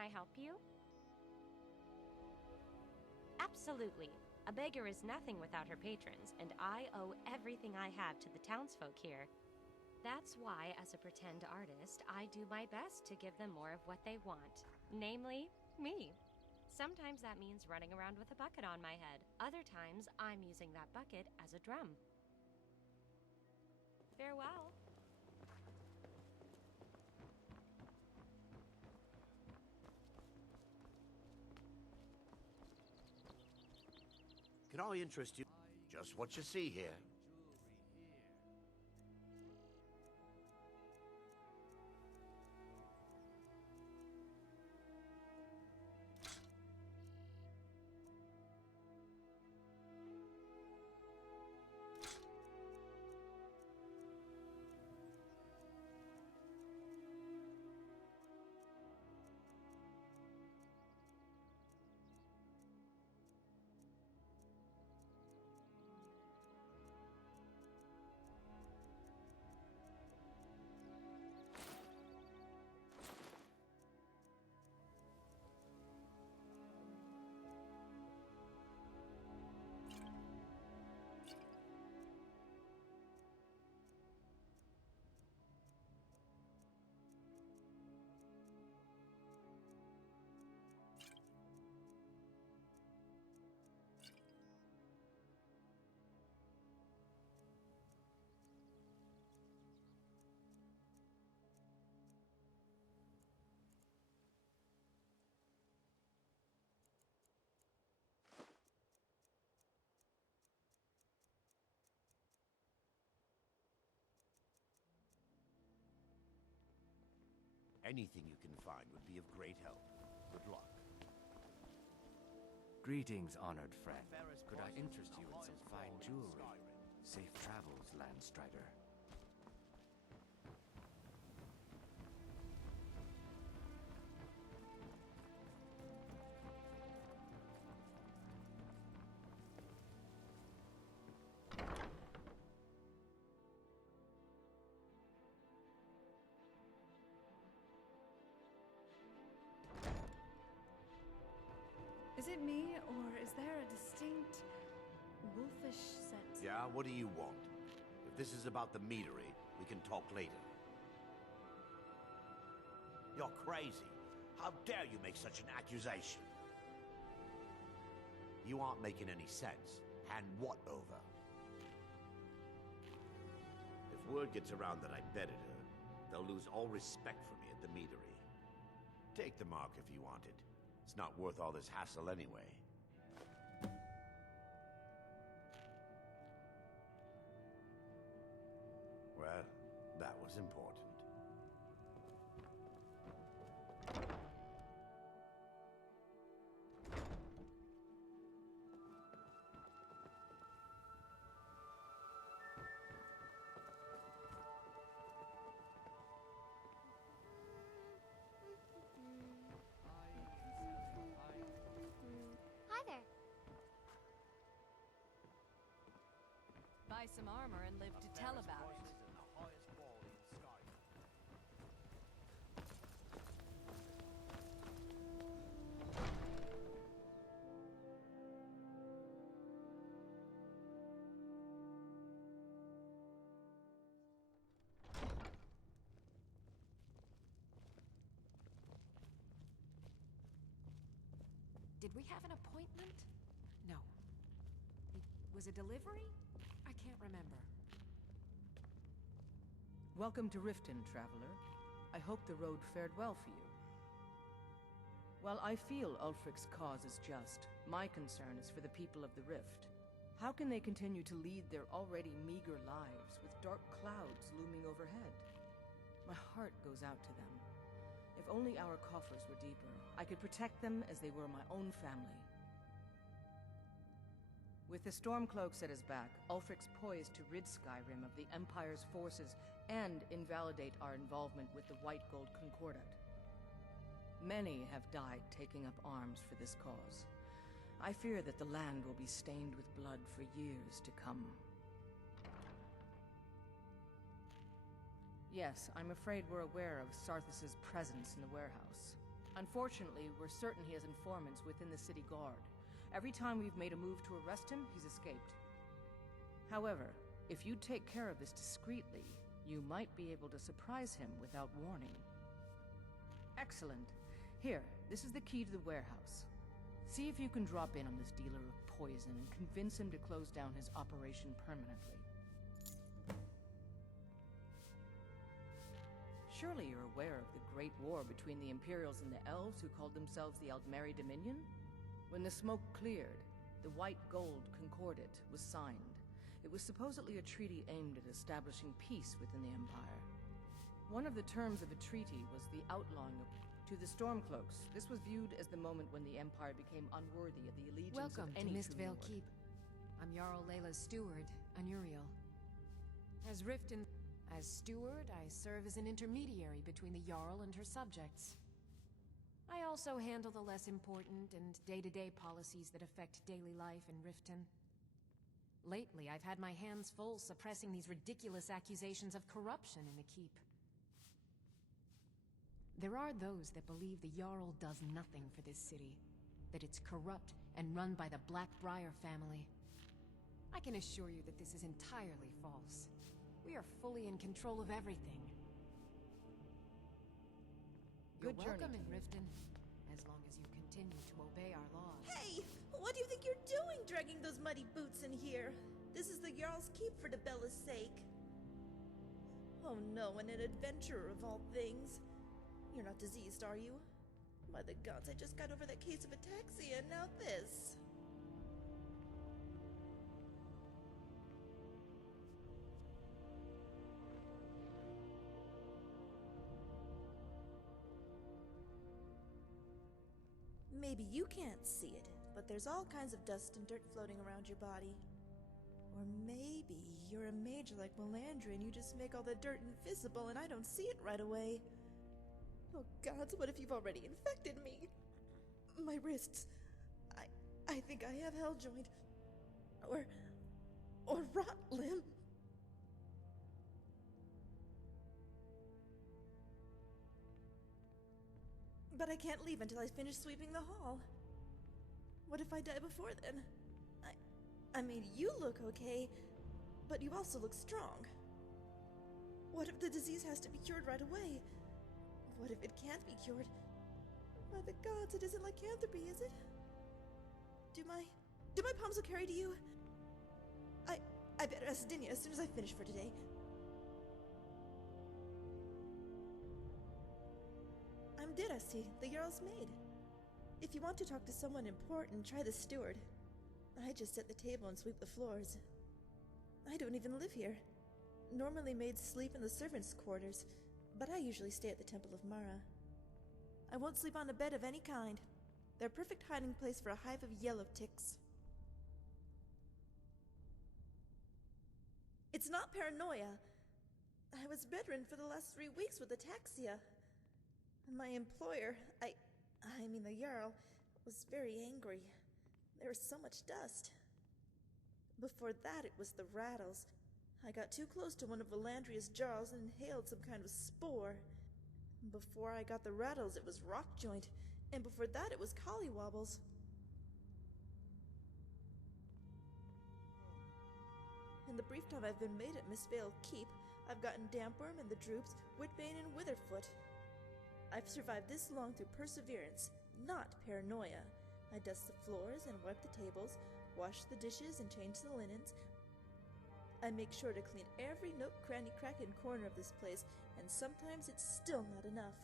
I help you? Absolutely. A beggar is nothing without her patrons, and I owe everything I have to the townsfolk here. That's why, as a pretend artist, I do my best to give them more of what they want. Namely, me. Sometimes that means running around with a bucket on my head. Other times, I'm using that bucket as a drum. Farewell. Can I interest you? Just what you see here. Anything you can find would be of great help. Good luck. Greetings, honored friend. Could I interest you in some fine jewelry? Safe travels, Landstrider. Is it me, or is there a distinct wolfish sense? Yeah, what do you want? If this is about the meadery, we can talk later. You're crazy. How dare you make such an accusation? You aren't making any sense. Hand what over? If word gets around that I bedded her, they'll lose all respect for me at the meadery. Take the mark if you want it. It's not worth all this hassle anyway. Well, that was important. Buy some armor and live to tell about it. Did we have an appointment? No. It was a delivery? I can't remember. Welcome to Riften, traveler. I hope the road fared well for you. While I feel Ulfric's cause is just, my concern is for the people of the Rift. How can they continue to lead their already meager lives with dark clouds looming overhead? My heart goes out to them. If only our coffers were deeper, I could protect them as they were my own family. With the Stormcloaks at his back, Ulfric's poised to rid Skyrim of the Empire's forces and invalidate our involvement with the White Gold Concordat. Many have died taking up arms for this cause. I fear that the land will be stained with blood for years to come. Yes, I'm afraid we're aware of Sarthis' presence in the warehouse. Unfortunately, we're certain he has informants within the city guard. Every time we've made a move to arrest him, he's escaped. However, if you take care of this discreetly, you might be able to surprise him without warning. Excellent. Here, this is the key to the warehouse. See if you can drop in on this dealer of poison and convince him to close down his operation permanently. Surely you're aware of the Great War between the Imperials and the Elves who called themselves the Aldmeri Dominion? When the smoke cleared, the White Gold Concordat was signed. It was supposedly a treaty aimed at establishing peace within the Empire. One of the terms of a treaty was the outlawing of to the Stormcloaks. This was viewed as the moment when the Empire became unworthy of the allegiance Welcome of to any Mistvale true lord. Keep. I'm Jarl Layla's steward, Unuriel. As steward, I serve as an intermediary between the Jarl and her subjects. I also handle the less important and day-to-day policies that affect daily life in Riften. Lately, I've had my hands full suppressing these ridiculous accusations of corruption in the Keep. There are those that believe the Jarl does nothing for this city, that it's corrupt and run by the Blackbriar family. I can assure you that this is entirely false. We are fully in control of everything. You're Good journey welcome to in you. Riften, as long as you continue to obey our laws. Hey! What do you think you're doing dragging those muddy boots in here? This is the Jarl's Keep for Debella's sake. Oh no, and an adventurer of all things. You're not diseased, are you? By the gods, I just got over that case of ataxia, and now this. Maybe you can't see it, but there's all kinds of dust and dirt floating around your body. Or maybe you're a mage like Melandra and you just make all the dirt invisible and I don't see it right away. Oh gods, what if you've already infected me? My wrists. I think I have hell joint. Or rot limb. But I can't leave until I finish sweeping the hall. What if I die before then? I mean, you look okay, but you also look strong. What if the disease has to be cured right away? What if it can't be cured? By the gods, it isn't lycanthropy, is it? Do my palms will carry to you? I better ask Dinya as soon as I finish for today. I'm Dirasi, the Jarl's maid. If you want to talk to someone important, try the steward. I just set the table and sweep the floors. I don't even live here. Normally maids sleep in the servants' quarters, but I usually stay at the Temple of Mara. I won't sleep on a bed of any kind. They're a perfect hiding place for a hive of yellow ticks. It's not paranoia. I was bedridden for the last 3 weeks with ataxia. My employer, I mean the Jarl, was very angry. There was so much dust. Before that, it was the rattles. I got too close to one of Valandria's jars and inhaled some kind of spore. Before I got the rattles, it was rock joint, and before that, it was collywobbles. In the brief time I've been maid at Mistvale Keep, I've gotten Dampworm and the Droops, Witbane and Witherfoot. I've survived this long through perseverance, not paranoia. I dust the floors and wipe the tables, wash the dishes and change the linens. I make sure to clean every nook, cranny, crack, and corner of this place, and sometimes it's still not enough.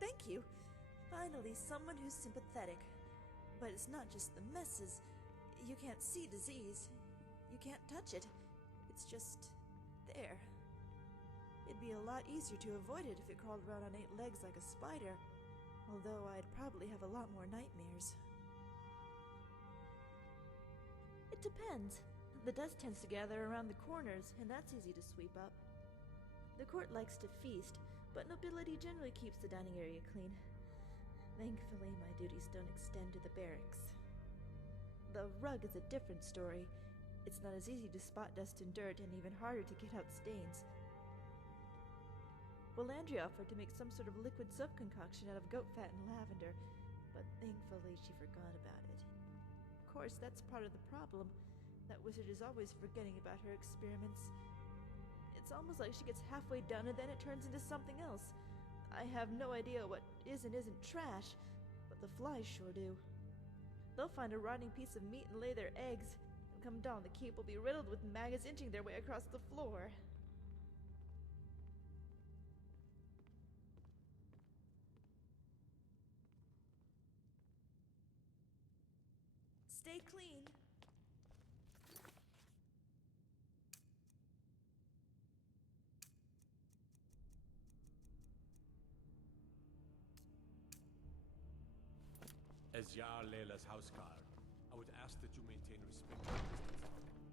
Thank you. Finally, someone who's sympathetic. But it's not just the messes. You can't see disease. You can't touch it. It's just there. It'd be a lot easier to avoid it if it crawled around on 8 legs like a spider. Although I'd probably have a lot more nightmares. It depends. The dust tends to gather around the corners, and that's easy to sweep up. The court likes to feast, but nobility generally keeps the dining area clean. Thankfully, my duties don't extend to the barracks. The rug is a different story. It's not as easy to spot dust and dirt, and even harder to get out stains. Willandria offered to make some sort of liquid soap concoction out of goat fat and lavender, but thankfully she forgot about it. Of course, that's part of the problem. That wizard is always forgetting about her experiments. It's almost like she gets halfway done and then it turns into something else. I have no idea what is and isn't trash, but the flies sure do. They'll find a rotting piece of meat and lay their eggs, and come down the keep will be riddled with maggots inching their way across the floor. Stay clean. As Yar Layla's houseguard, I would ask that you maintain respectful distance from him.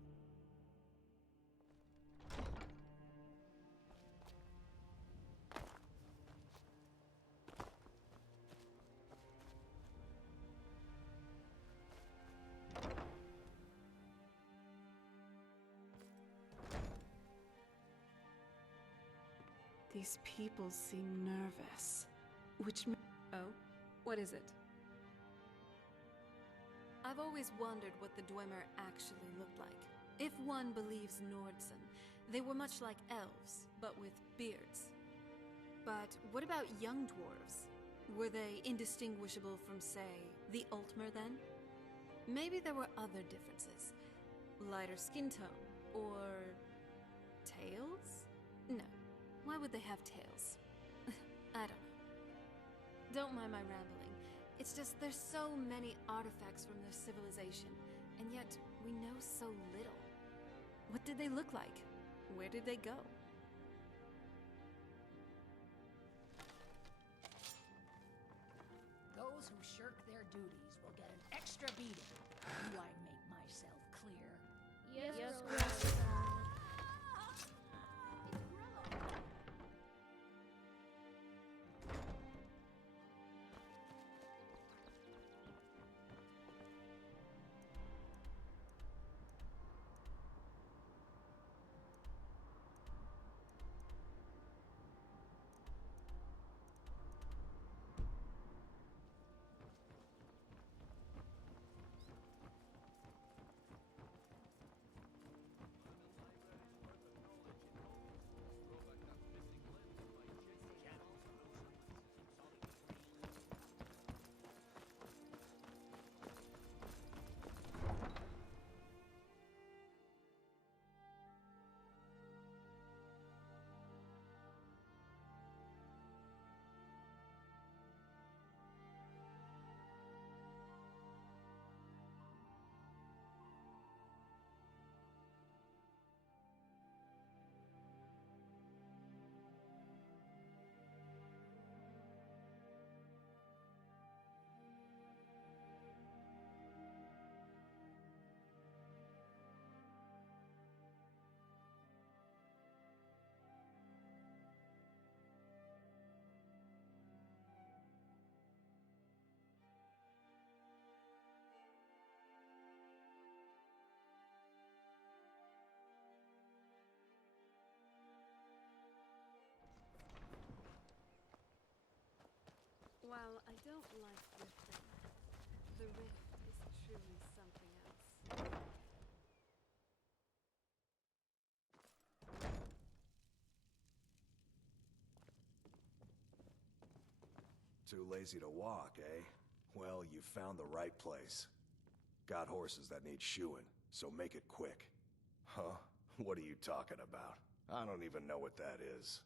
These people seem nervous. Oh, what is it? I've always wondered what the Dwemer actually looked like. If one believes Nordsen, they were much like elves, but with beards. But what about young dwarves? Were they indistinguishable from, say, the Altmer then? Maybe there were other differences. Lighter skin tone, or tails? No. Why would they have tails? I don't know. Don't mind my rambling. It's just there's so many artifacts from their civilization, and yet we know so little. What did they look like? Where did they go? Those who shirk their duties will get an extra beating. Do I make myself clear? Yes, While I don't like rifting, the rift is truly something else. Too lazy to walk, eh? Well, you found the right place. Got horses that need shoeing, so make it quick. Huh? What are you talking about? I don't even know what that is.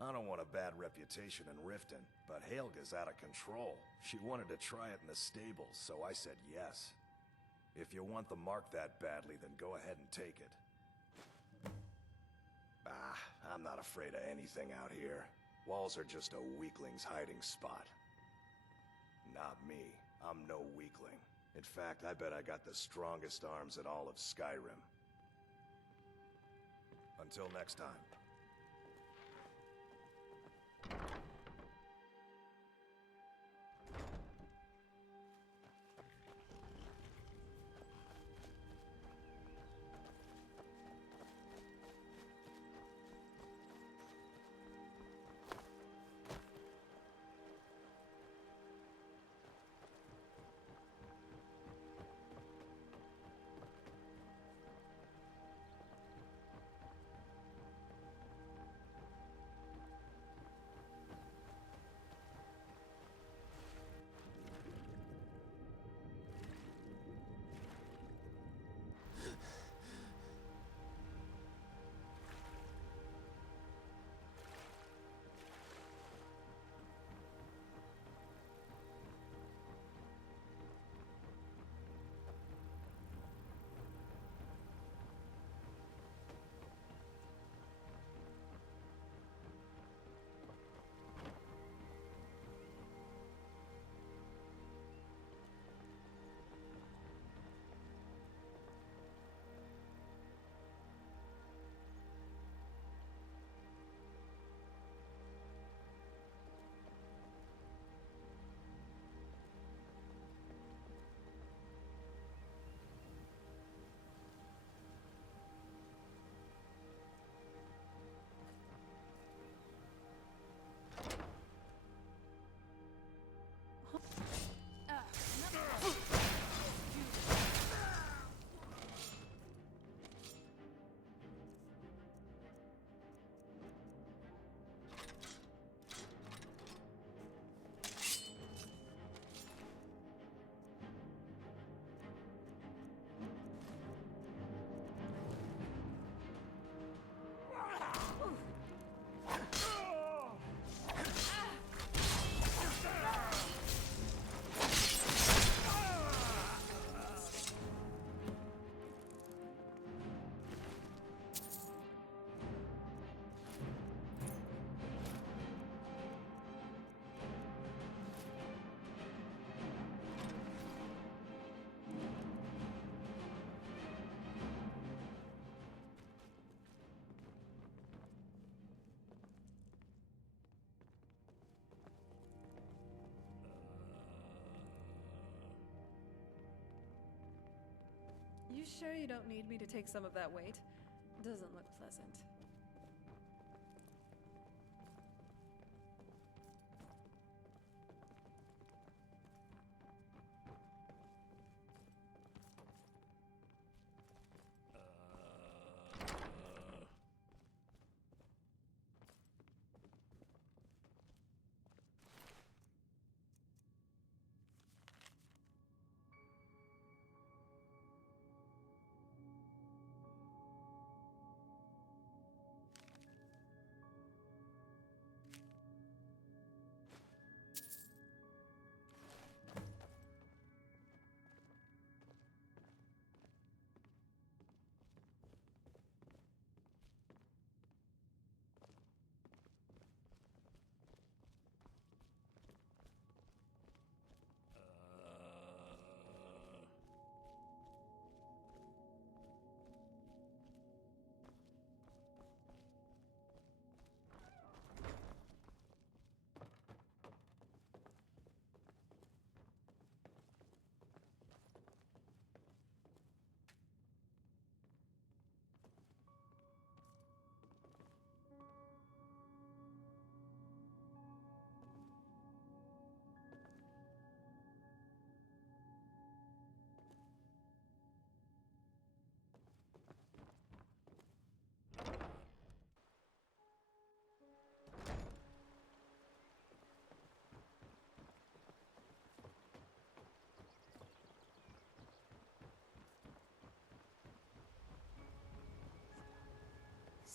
I don't want a bad reputation in Riften, but Helga's out of control. She wanted to try it in the stables, so I said yes. If you want the mark that badly, then go ahead and take it. I'm not afraid of anything out here. Walls are just a weakling's hiding spot. Not me. I'm no weakling. In fact, I bet I got the strongest arms in all of Skyrim. Until next time. sure you don't need me to take some of that weight? Doesn't look pleasant.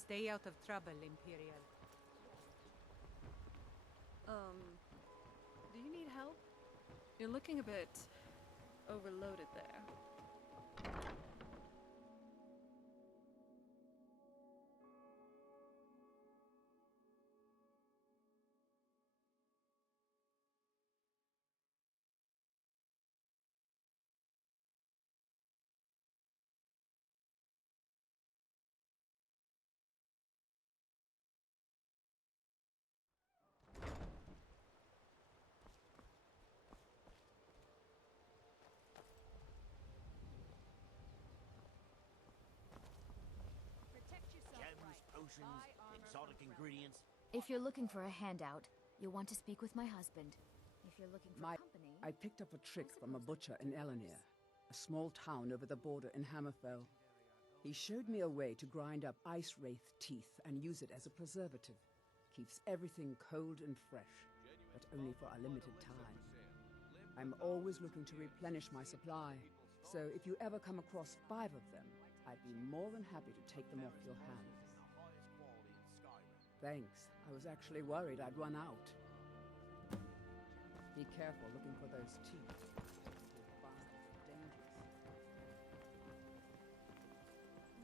Stay out of trouble, Imperial. Do you need help? You're looking a bit overloaded there. Potions, exotic ingredients. If you're looking for a handout, you'll want to speak with my husband. If you're looking for company... I picked up a trick from a butcher in Elenir, a small town over the border in Hammerfell. He showed me a way to grind up ice wraith teeth and use it as a preservative. Keeps everything cold and fresh, but only for a limited time. I'm always looking to replenish my supply, so if you ever come across 5 of them, I'd be more than happy to take them off your hands. Thanks. I was actually worried I'd run out. Be careful looking for those teeth.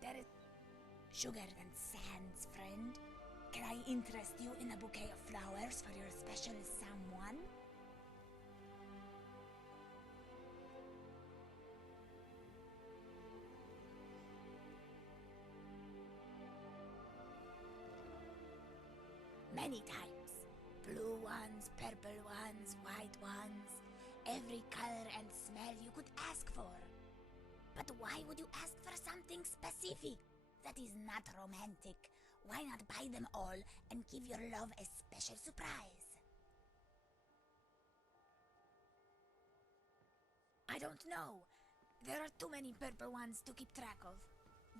There is sugar and sands, friend. Can I interest you in a bouquet of flowers for your special someone? Many types. Blue ones, purple ones, white ones. Every color and smell you could ask for. But why would you ask for something specific? That is not romantic. Why not buy them all and give your love a special surprise? I don't know. There are too many purple ones to keep track of.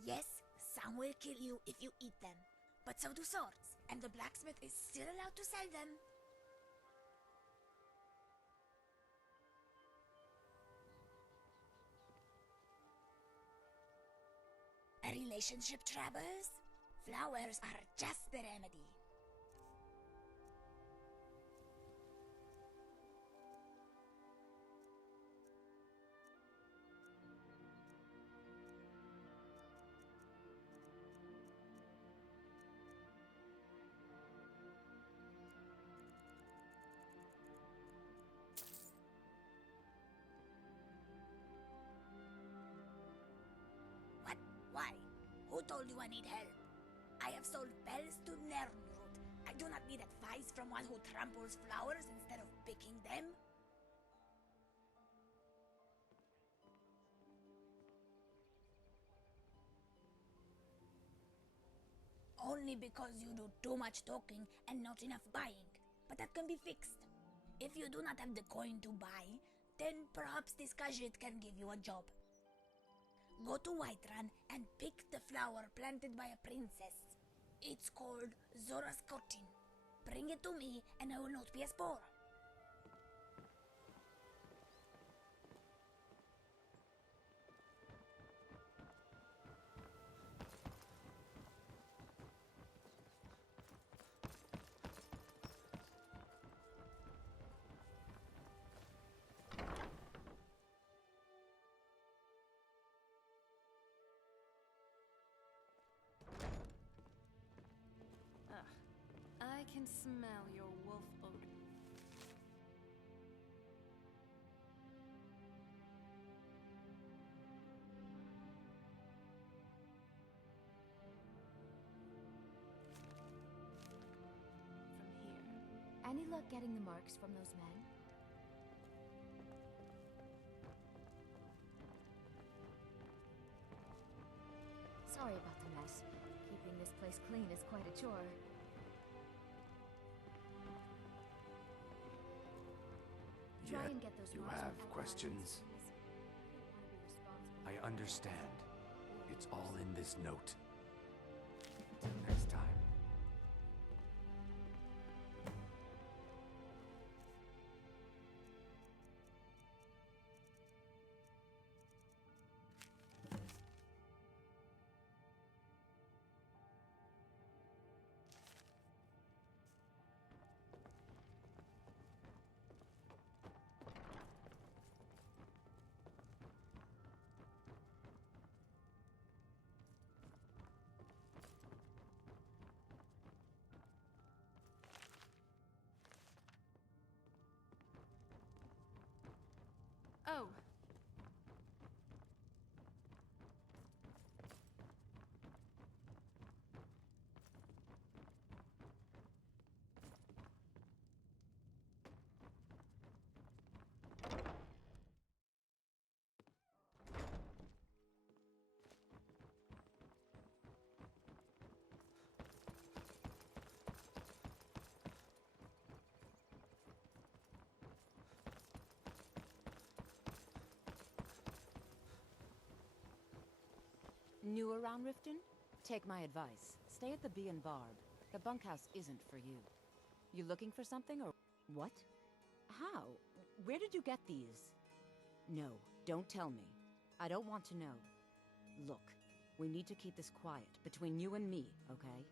Yes, some will kill you if you eat them. But so do swords, and the blacksmith is still allowed to sell them. A relationship troubles? Flowers are just the remedy. Why? Who told you I need help? I have sold bells to Nernroot. I do not need advice from one who tramples flowers instead of picking them. only because you do too much talking and not enough buying. But that can be fixed. If you do not have the coin to buy, then perhaps this gadget can give you a job. Go to Whiterun and pick the flower planted by a princess. It's called Zoraskotin. Bring it to me and I will not be as poor. I can smell your wolf odor. From here. Any luck getting the marks from those men? Sorry about the mess. Keeping this place clean is quite a chore. Try and get those You marks have without questions? I understand. It's all in this note. Till next time. Oh. New around Riften? Take my advice. Stay at the Bee and Barb. The bunkhouse isn't for you. You looking for something or what? How? Where did you get these? No, don't tell me. I don't want to know. Look, we need to keep this quiet between you and me, okay?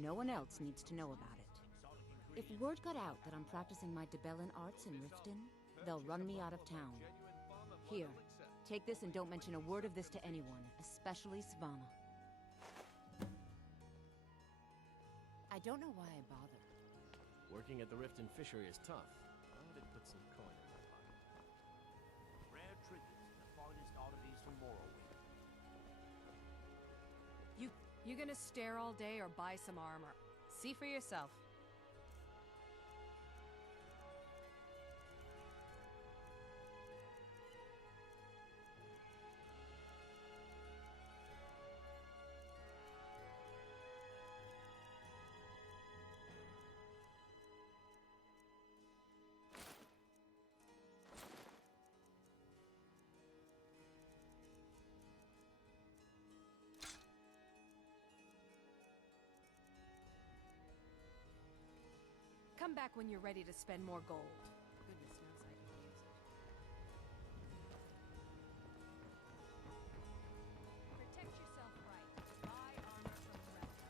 No one else needs to know about it. If word got out that I'm practicing my Debellan arts in Riften, they'll run me out of town. Here, take this and don't mention a word of this to anyone, especially Savannah. I don't know why I bother. Working at the Riften fishery is tough. I would put some coin in my pocket. Rare trinkets, the finest oddities from Morrowind. You gonna stare all day or buy some armor? See for yourself. Come back when you're ready to spend more gold. Goodness knows I can use it. Protect yourself right. Buy armor from Rebel.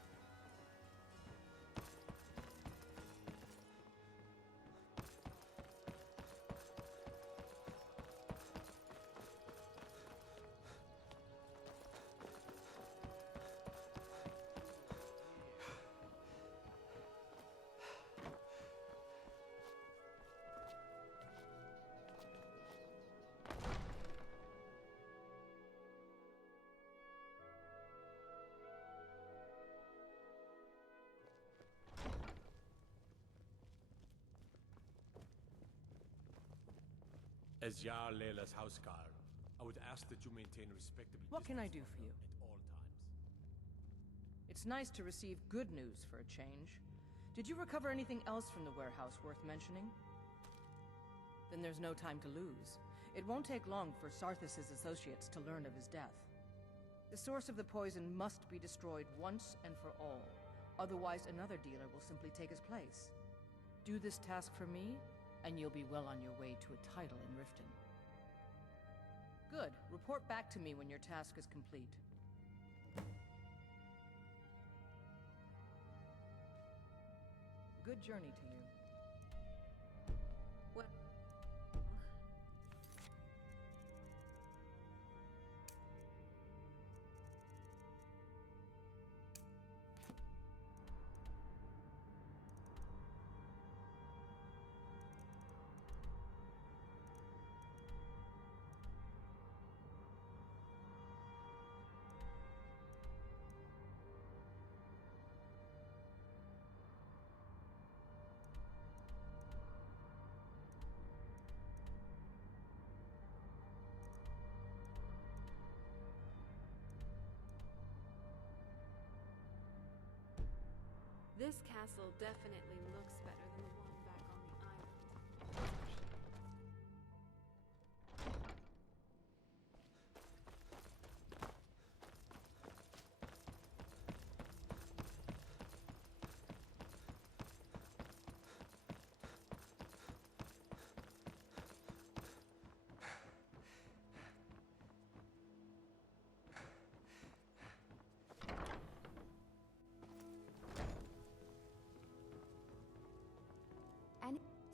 As Jarl Leila's houseguard, I would ask that you maintain respectability. What can I do for you? At all times. It's nice to receive good news for a change. Did you recover anything else from the warehouse worth mentioning? Then there's no time to lose. It won't take long for Sarthis' associates to learn of his death. The source of the poison must be destroyed once and for all. Otherwise, another dealer will simply take his place. Do this task for me, and you'll be well on your way to a title in Riften. Good. Report back to me when your task is complete. Good journey to you. What? This castle definitely looks better than the one back on the island.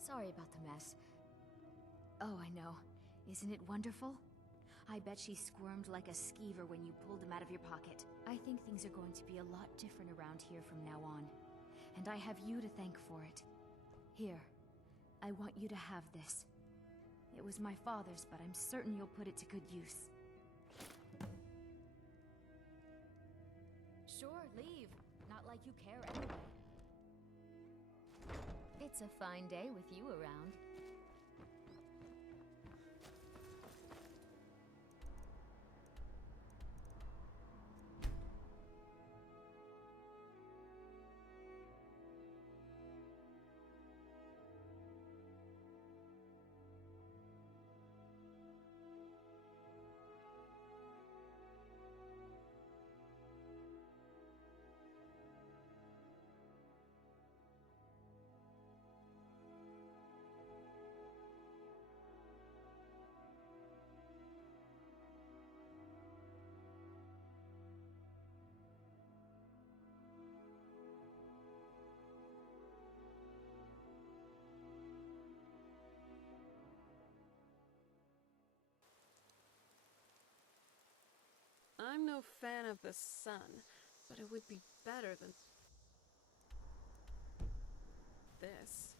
Sorry about the mess. Oh, I know. Isn't it wonderful? I bet she squirmed like a skeever when you pulled them out of your pocket. I think things are going to be a lot different around here from now on. And I have you to thank for it. Here, I want you to have this. It was my father's, but I'm certain you'll put it to good use. Sure, leave. Not like you care anyway. It's a fine day with you around. I'm no fan of the sun, but it would be better than this.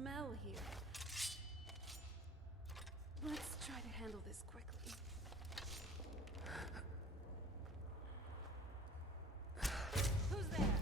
smell here. Let's try to handle this quickly. Who's there?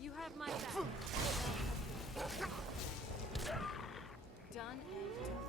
You have my back. Done and done.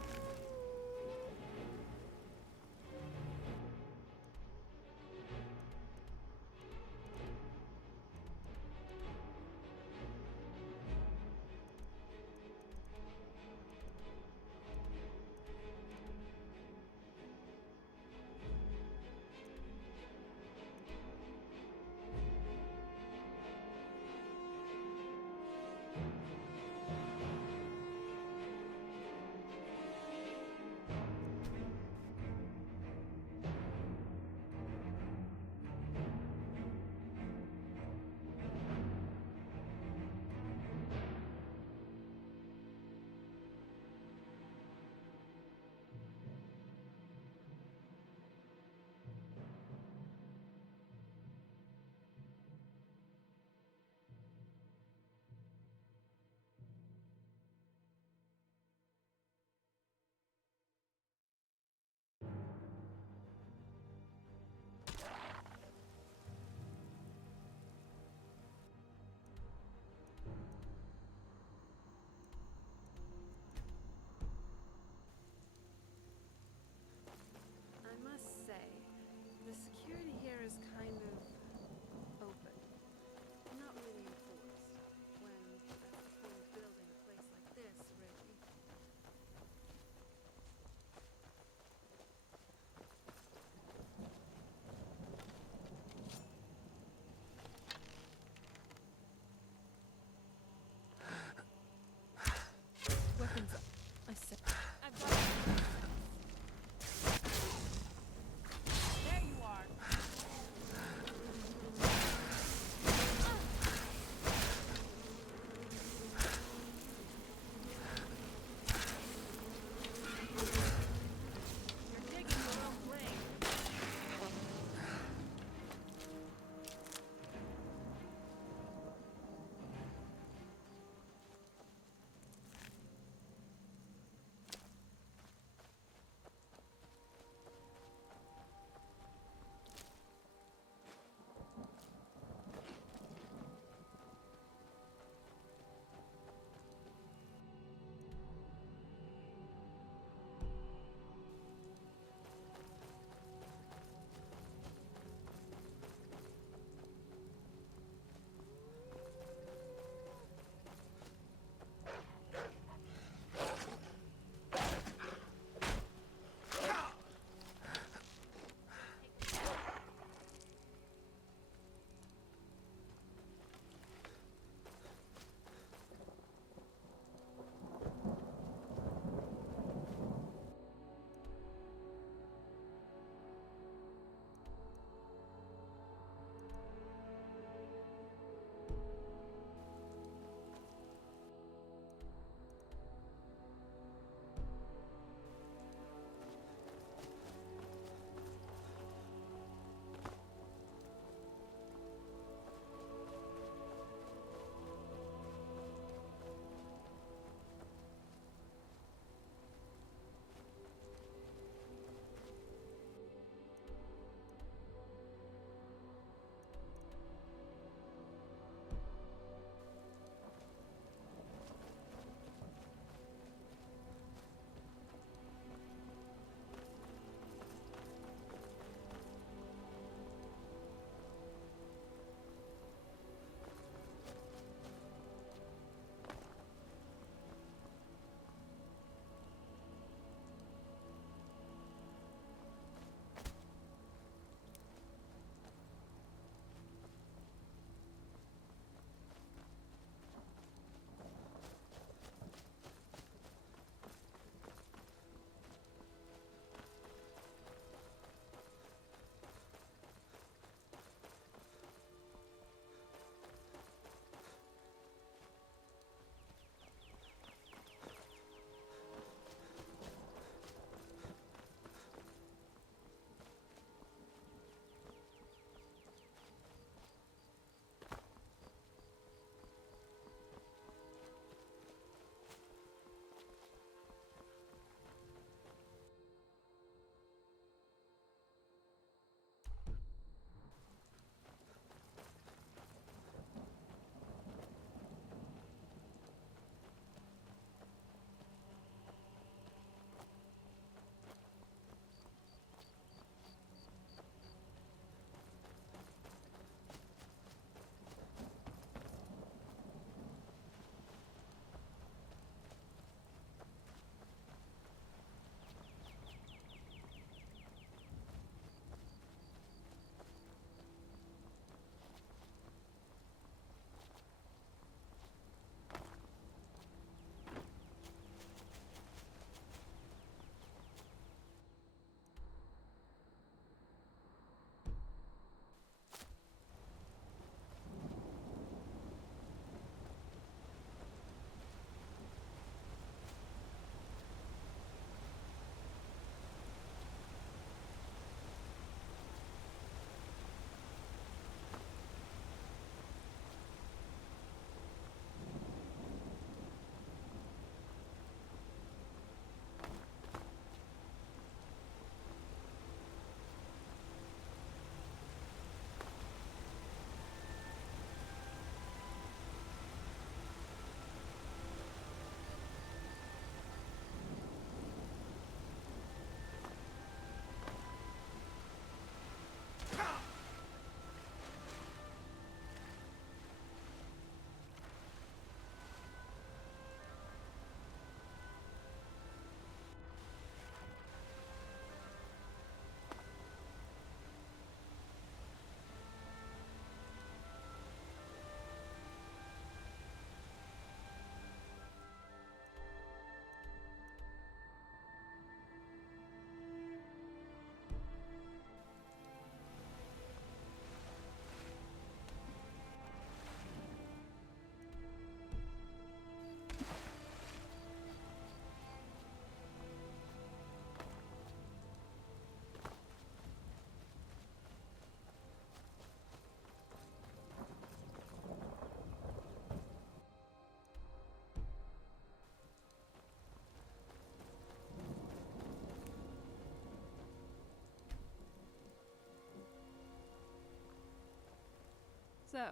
So,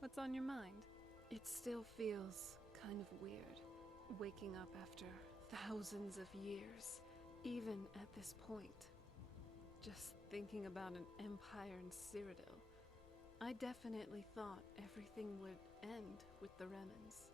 what's on your mind? It still feels kind of weird, waking up after thousands of years, even at this point. Just thinking about an empire in Cyrodiil, I definitely thought everything would end with the Remnants.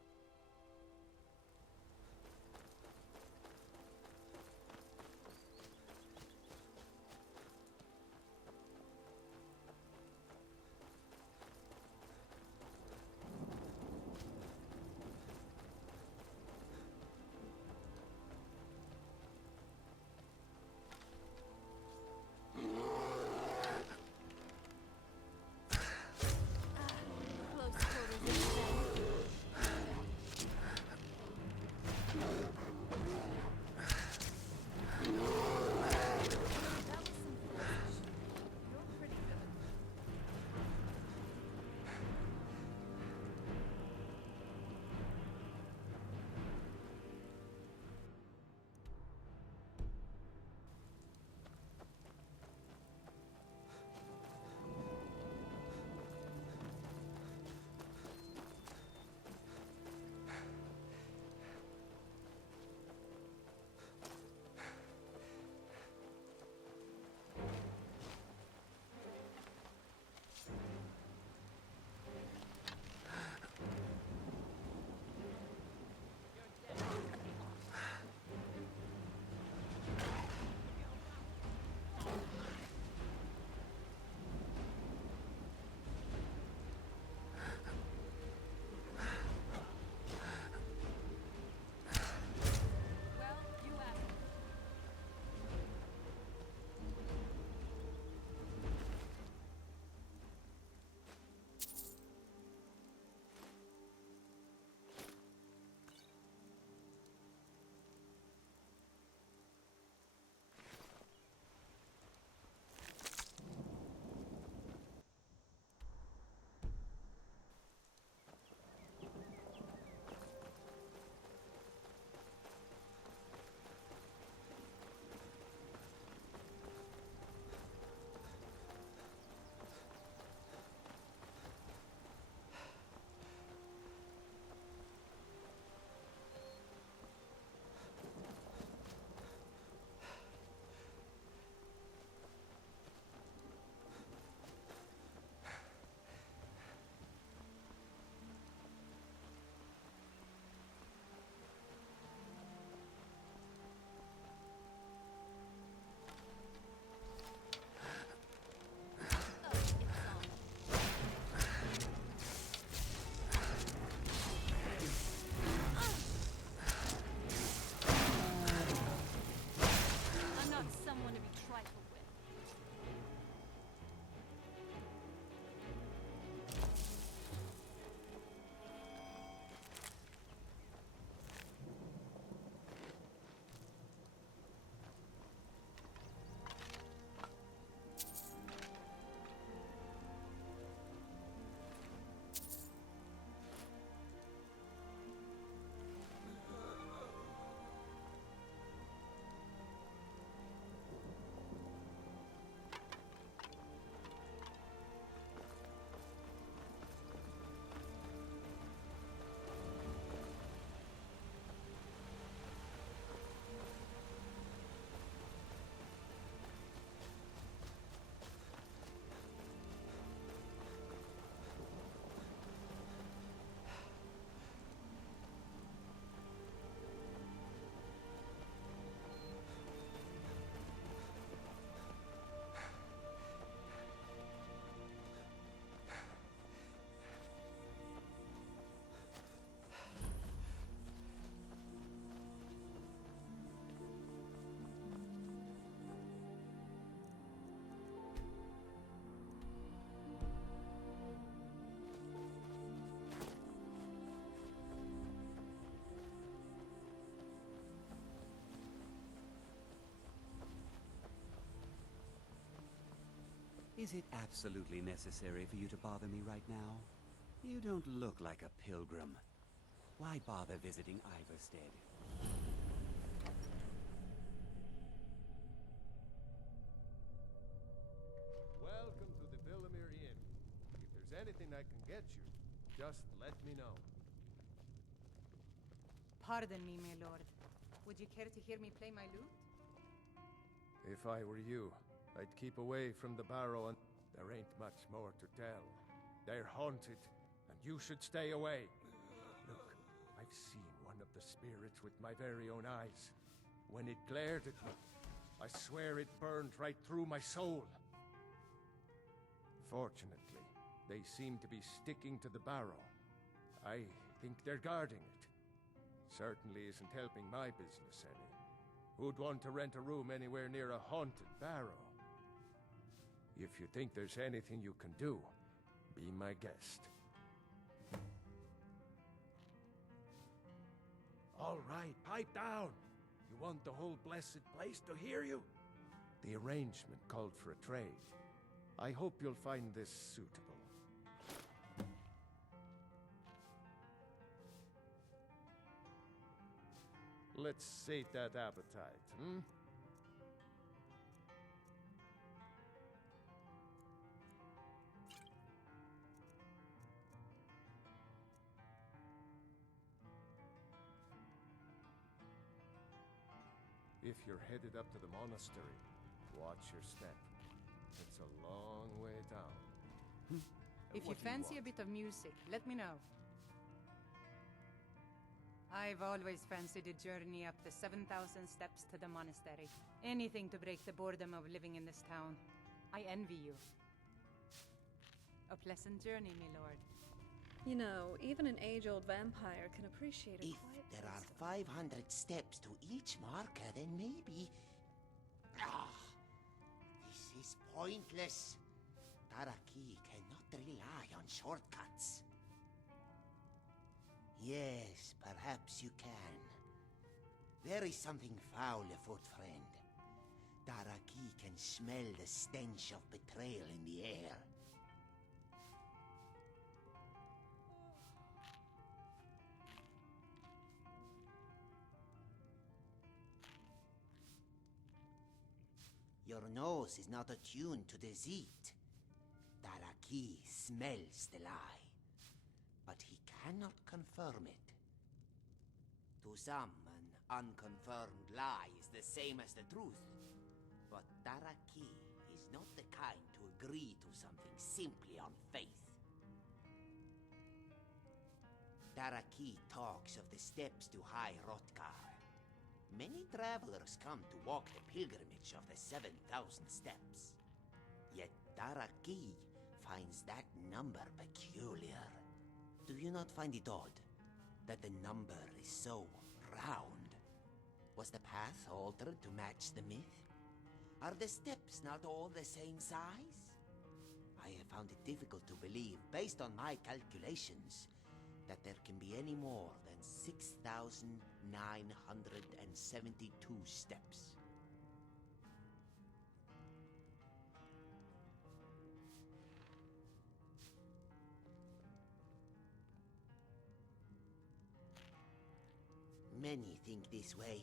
Is it absolutely necessary for you to bother me right now? You don't look like a pilgrim. Why bother visiting Iverstead? Welcome to the Villamere Inn. If there's anything I I can get you. Just let me know. Pardon me, my lord. Would you care to hear me play my lute? If I were you, I'd keep away from the barrow and... There ain't much more to tell. They're haunted, and you should stay away. Look, I've seen one of the spirits with my very own eyes. When it glared at me, I swear it burned right through my soul. Fortunately, they seem to be sticking to the barrow. I think they're guarding it. Certainly isn't helping my business any. Who'd want to rent a room anywhere near a haunted barrow? If you think there's anything you can do, be my guest. All right, pipe down! You want the whole blessed place to hear you? The arrangement called for a trade. I hope you'll find this suitable. Let's sate that appetite, hmm? If you're headed up to the monastery, watch your step. It's a long way down. If you fancy a bit of music, let me know. I've always fancied a journey up the 7,000 steps to the monastery. Anything to break the boredom of living in this town. I envy you. A pleasant journey, my lord. You know, even an age-old vampire can appreciate a If quiet there place are 500 steps to each marker, then maybe... this is pointless. Taraki cannot rely on shortcuts. Yes, perhaps you can. There is something foul afoot, friend. Taraki can smell the stench of betrayal in the air. Your nose is not attuned to deceit. Taraki smells the lie, but he cannot confirm it. To some, an unconfirmed lie is the same as the truth. But Taraki is not the kind to agree to something simply on faith. Taraki talks of the steps to High Rotkar. Many travelers come to walk the pilgrimage of the 7,000 steps. Yet Taraki finds that number peculiar. Do you not find it odd that the number is so round? Was the path altered to match the myth? Are the steps not all the same size? I have found it difficult to believe, based on my calculations, that there can be any more than 6,972 steps. Many think this way.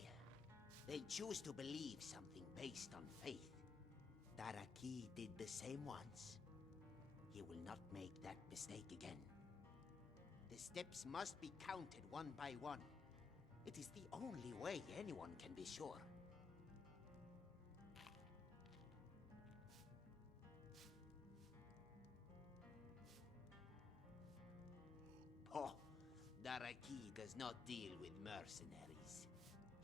They choose to believe something based on faith. Taraki did the same once. He will not make that mistake again. The steps must be counted one by one. It is the only way anyone can be sure. Oh, Taraki does not deal with mercenaries.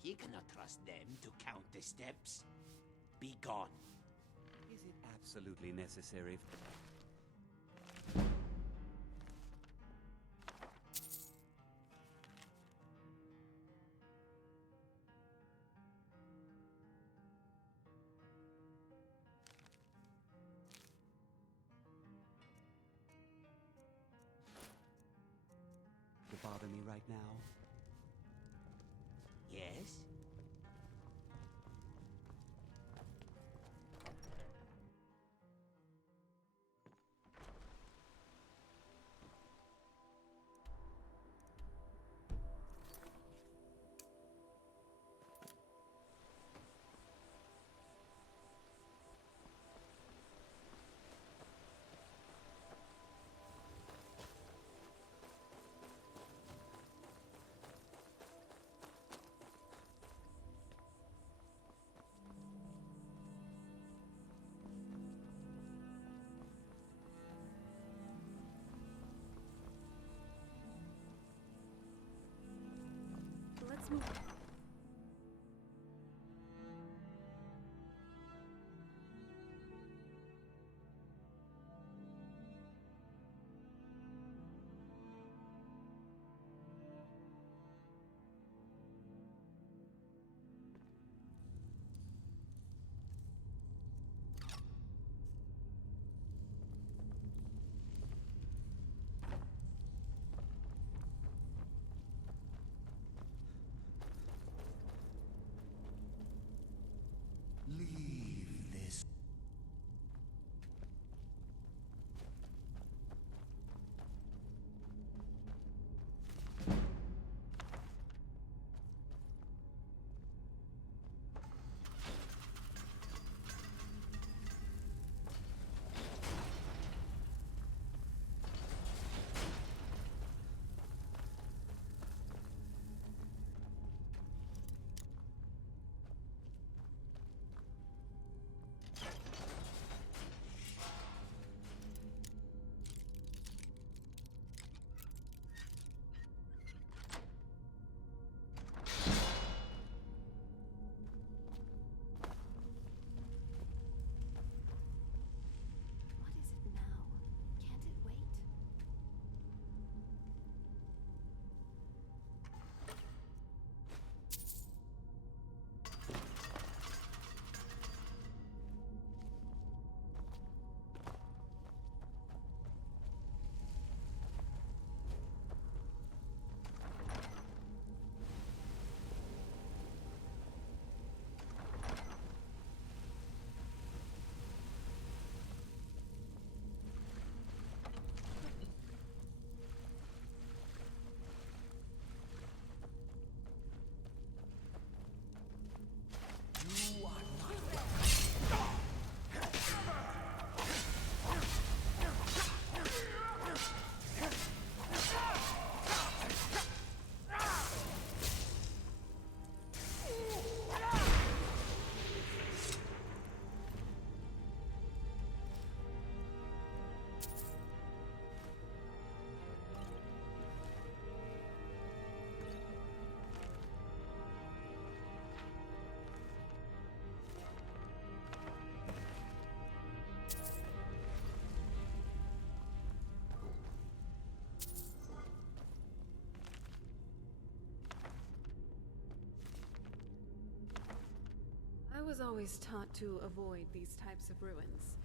He cannot trust them to count the steps. Be gone. Is it absolutely necessary? To bother me right now? Yes? Let's move. Leave this. What is it now? Can't it wait? I was always taught to avoid these types of ruins.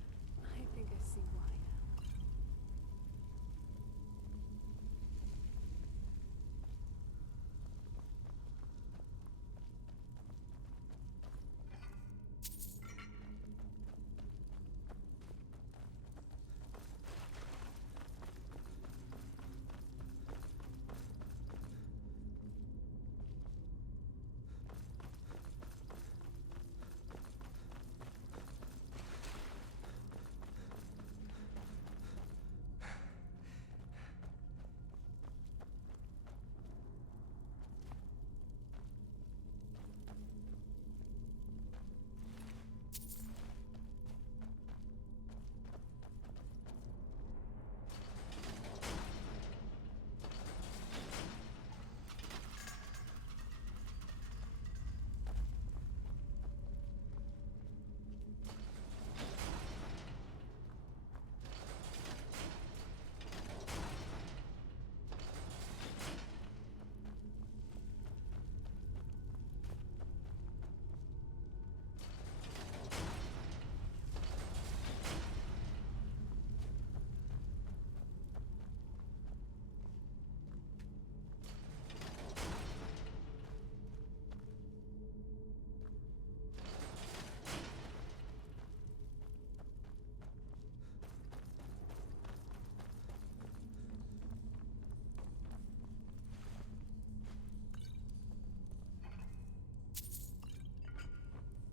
I think I see why now.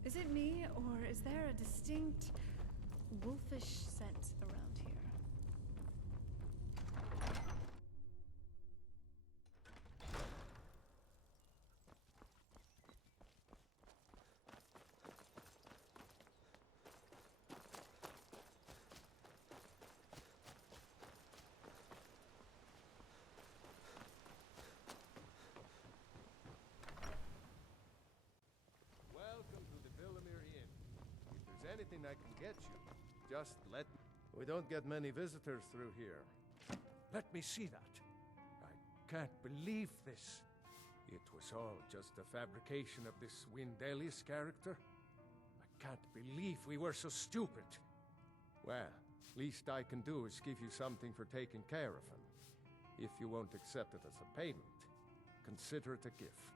Is it me, or is there a distinct wolfish scent around here? I can get you. Just let me... We don't get many visitors through here. Let me see that. I can't believe this. It was all just a fabrication of this Windelis character. I can't believe we were so stupid. Well, least I can do is give you something for taking care of him. If you won't accept it as a payment, consider it a gift.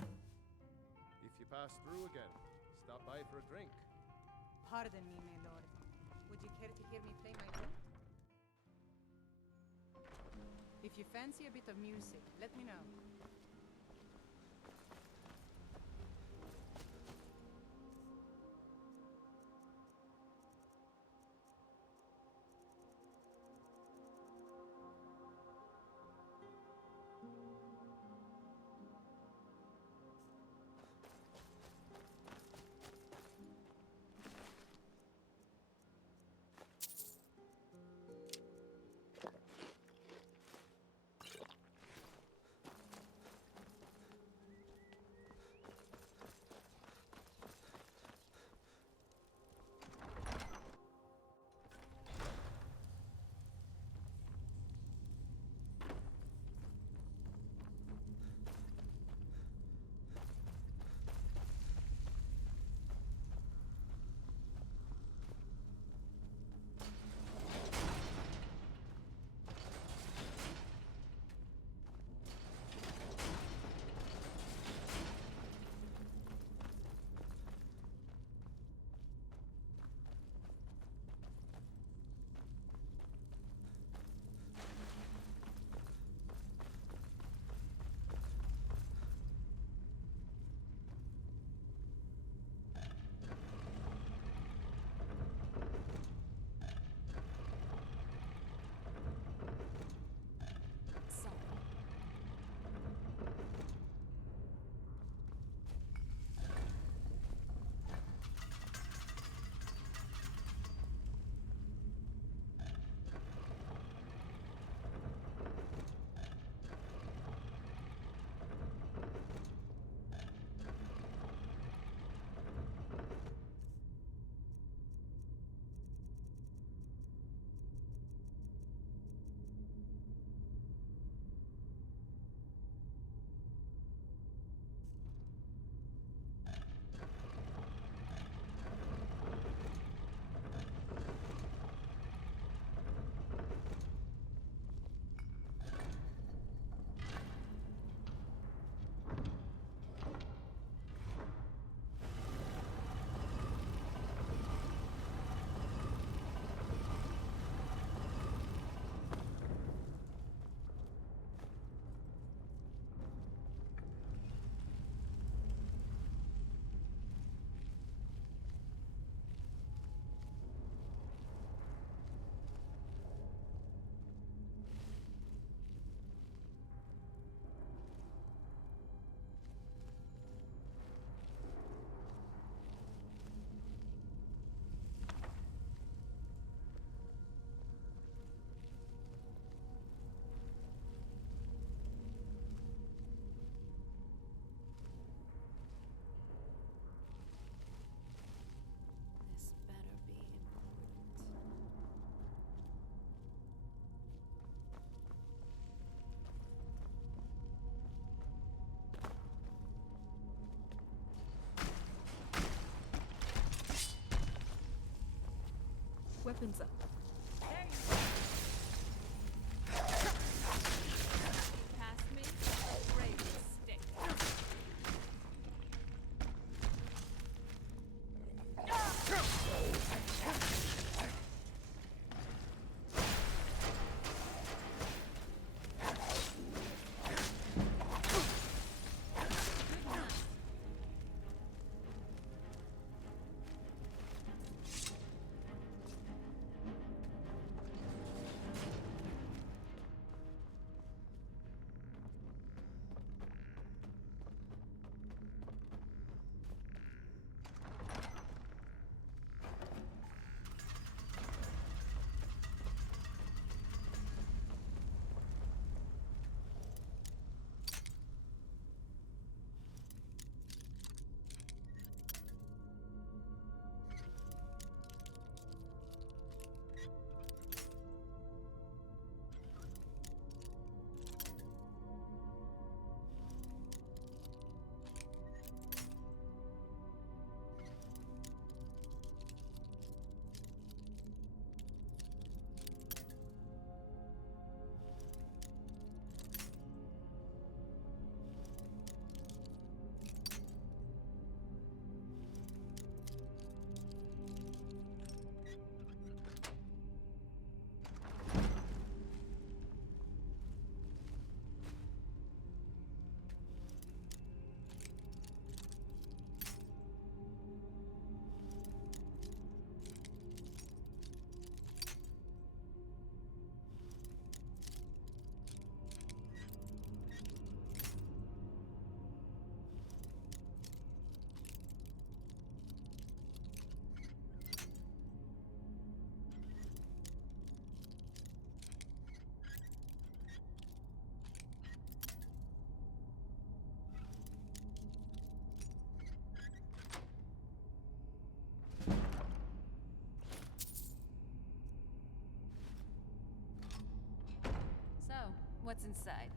If you pass through again, stop by for a drink. Pardon me, my lord. Would you care to hear me play my flute? If you fancy a bit of music, let me know. Weapons up. Pass me a raven stick. What's inside?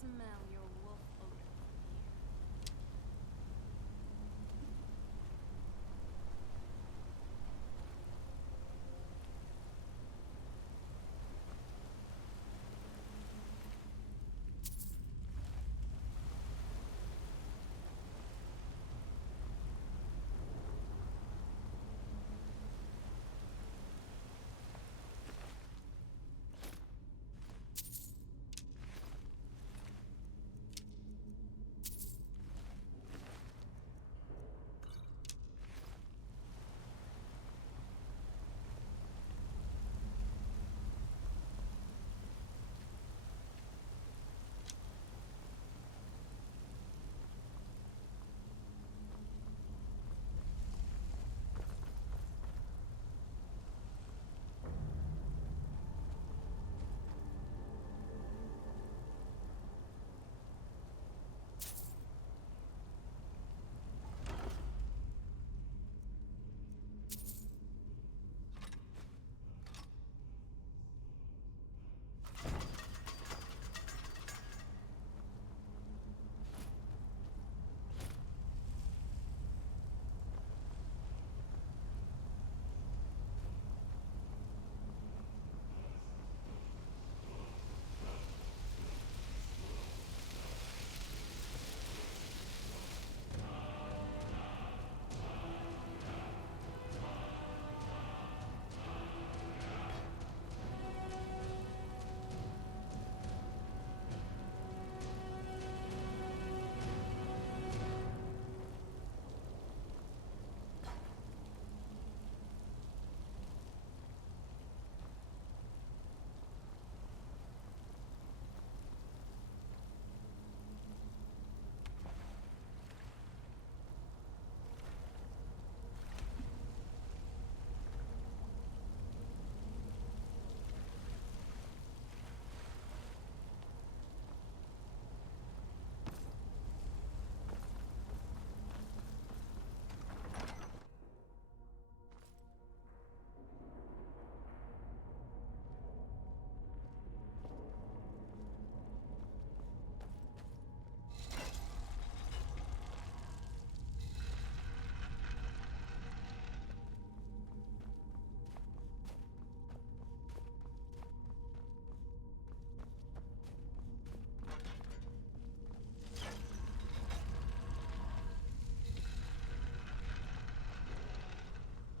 smell your wolf odor from here.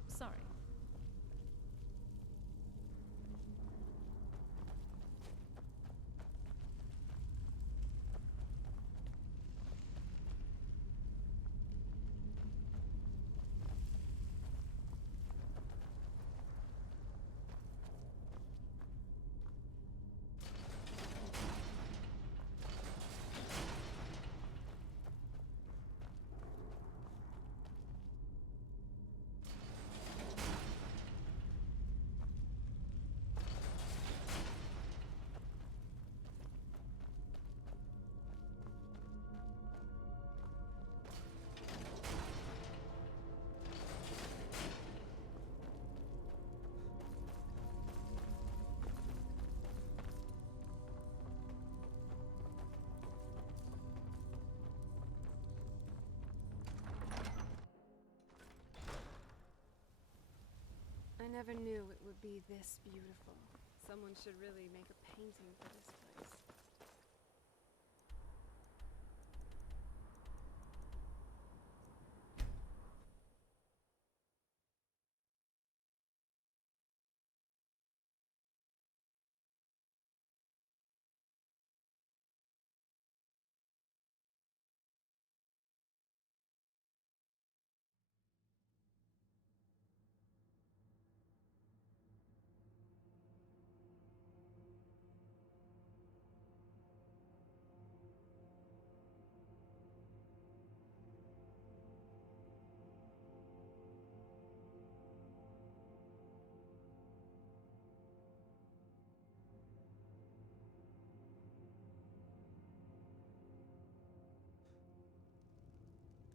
Sorry. I never knew it would be this beautiful. Someone should really make a painting for this place.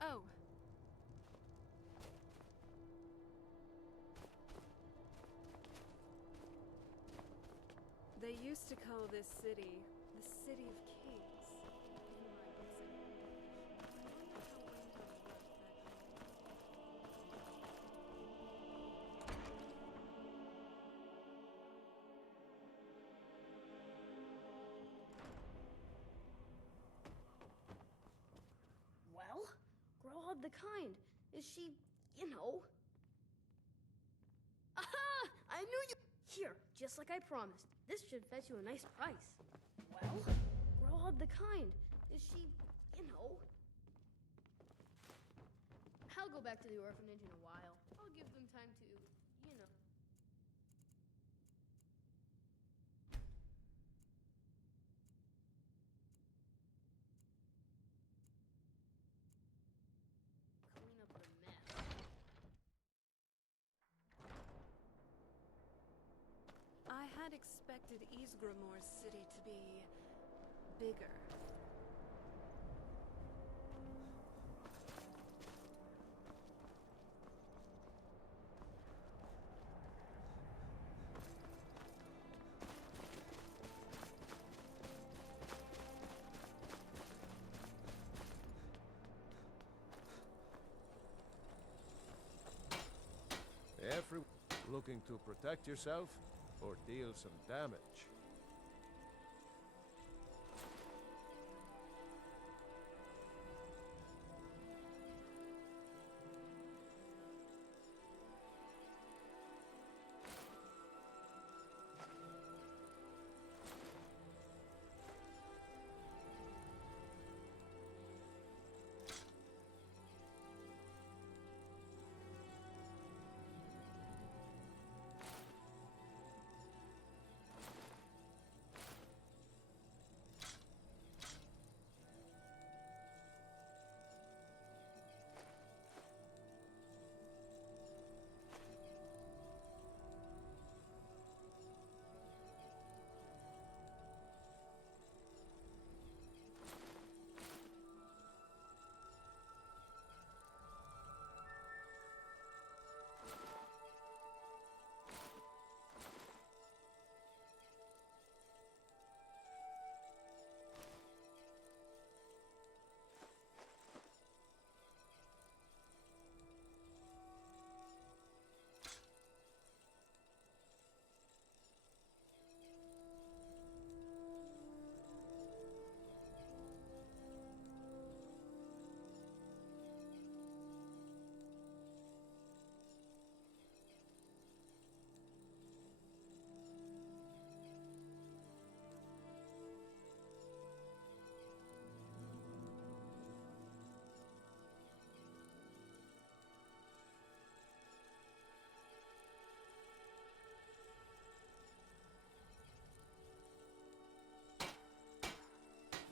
Oh. They used to call this city the City of Kings. the kind. Is she, you know... Aha! I knew you... Here, just like I promised. This should fetch you a nice price. Well, grow of the kind. Is she, you know... I'll go back to the orphanage in a while. I'll give them time to, you know... clean up the mess. I had expected Ysgramor's city to be bigger. Everyone looking to protect yourself or deal some damage.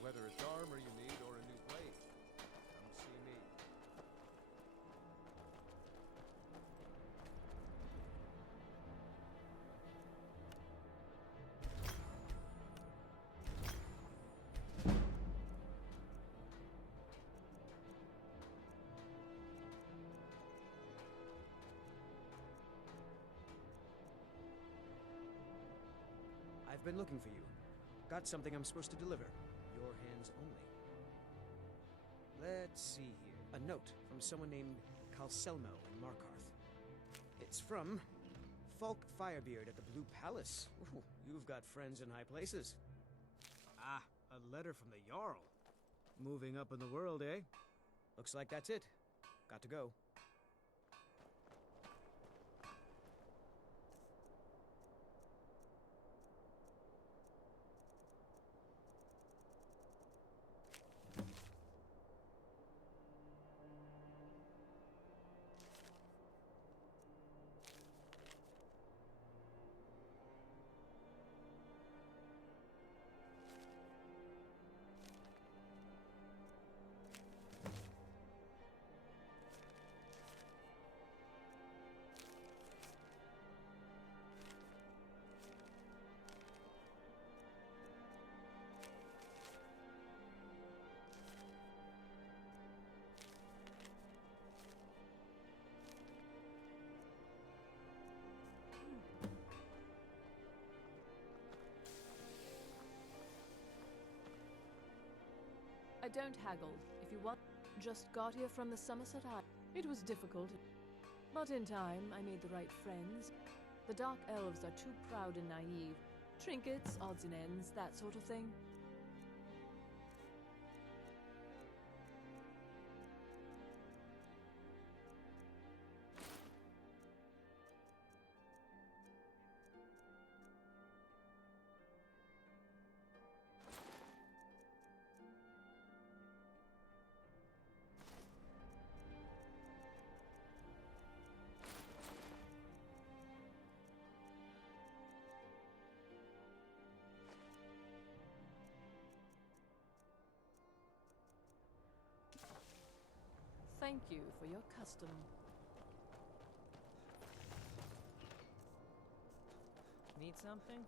Whether it's armor you need or a new blade, come see me. I've been looking for you. Got something I'm supposed to deliver. Your hands only. Let's see here. A note from someone named Calselmo in Markarth. It's from Falk Firebeard at the Blue Palace. Ooh, you've got friends in high places. Ah, a letter from the Jarl. Moving up in the world, eh? Looks like that's it. Got to go. I don't haggle. If you want, just got here from the Somerset Isle. It was difficult, but in time I made the right friends. The Dark Elves are too proud and naive. Trinkets, odds and ends, that sort of thing. thank you for your custom. Need something?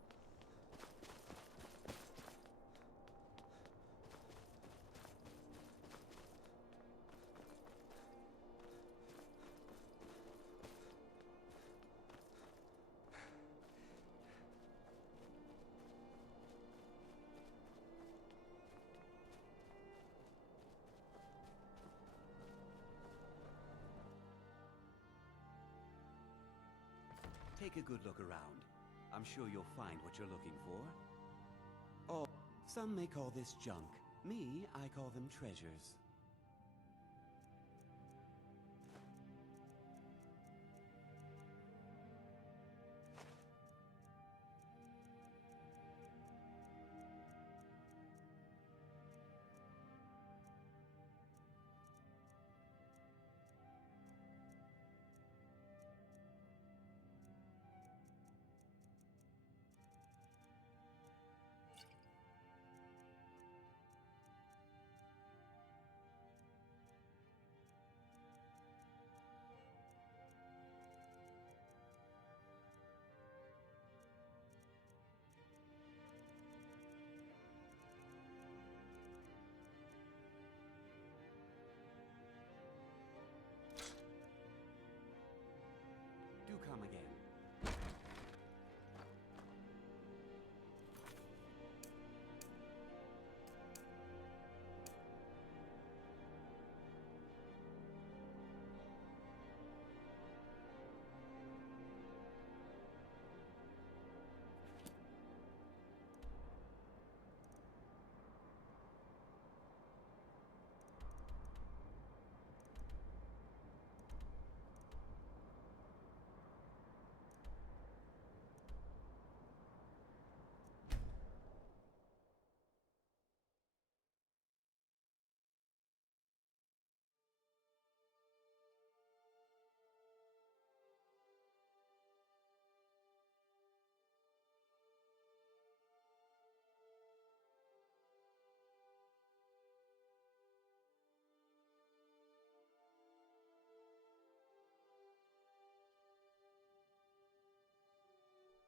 Take a good look around. I'm sure you'll find what you're looking for. Or, some may call this junk. Me, I call them treasures. Do come again.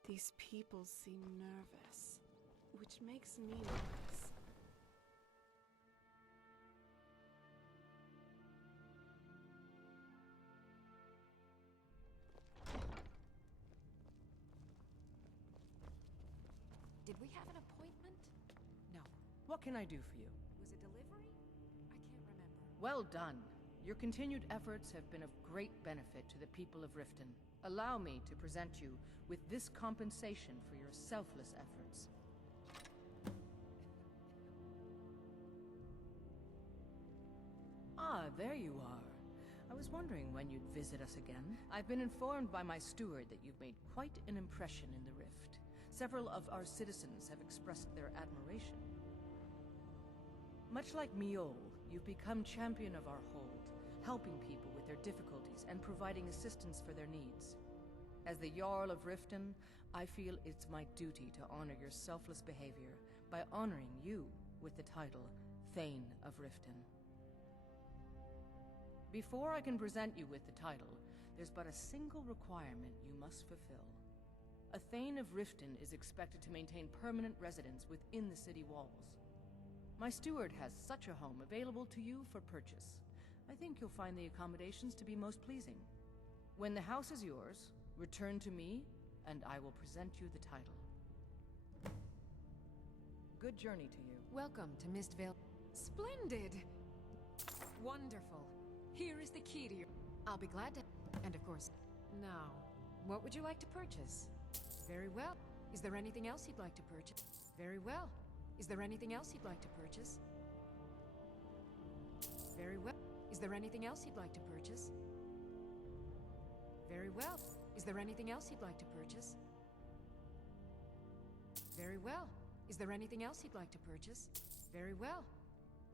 These people seem nervous, which makes me nervous. Did we have an appointment? No. What can I do for you? Was it delivery? I can't remember. Well done. Your continued efforts have been of great benefit to the people of Riften. Allow me to present you with this compensation for your selfless efforts. Ah, there you are. I was wondering when you'd visit us again. I've been informed by my steward that you've made quite an impression in the Rift. Several of our citizens have expressed their admiration. Much like Miol, you've become champion of our hold, helping people with their difficulties and providing assistance for their needs. As the Jarl of Riften, I feel it's my duty to honor your selfless behavior by honoring you with the title Thane of Riften. Before I can present you with the title, there's but a single requirement you must fulfill. A Thane of Riften is expected to maintain permanent residence within the city walls. My steward has such a home available to you for purchase. I think you'll find the accommodations to be most pleasing. When the house is yours, return to me, and I will present you the title. Good journey to you. Welcome to Mistvale. Splendid! Wonderful. Here is the key to your... I'll be glad to... And of course... Now, what would you like to purchase? Very well. Is there anything else you'd like to purchase? Very well. Is there anything else you'd like to purchase? Very well. Is there anything else you'd like to purchase? Very well. Is there anything else you'd like to purchase? Very well. Is there anything else you'd like to purchase? Very well.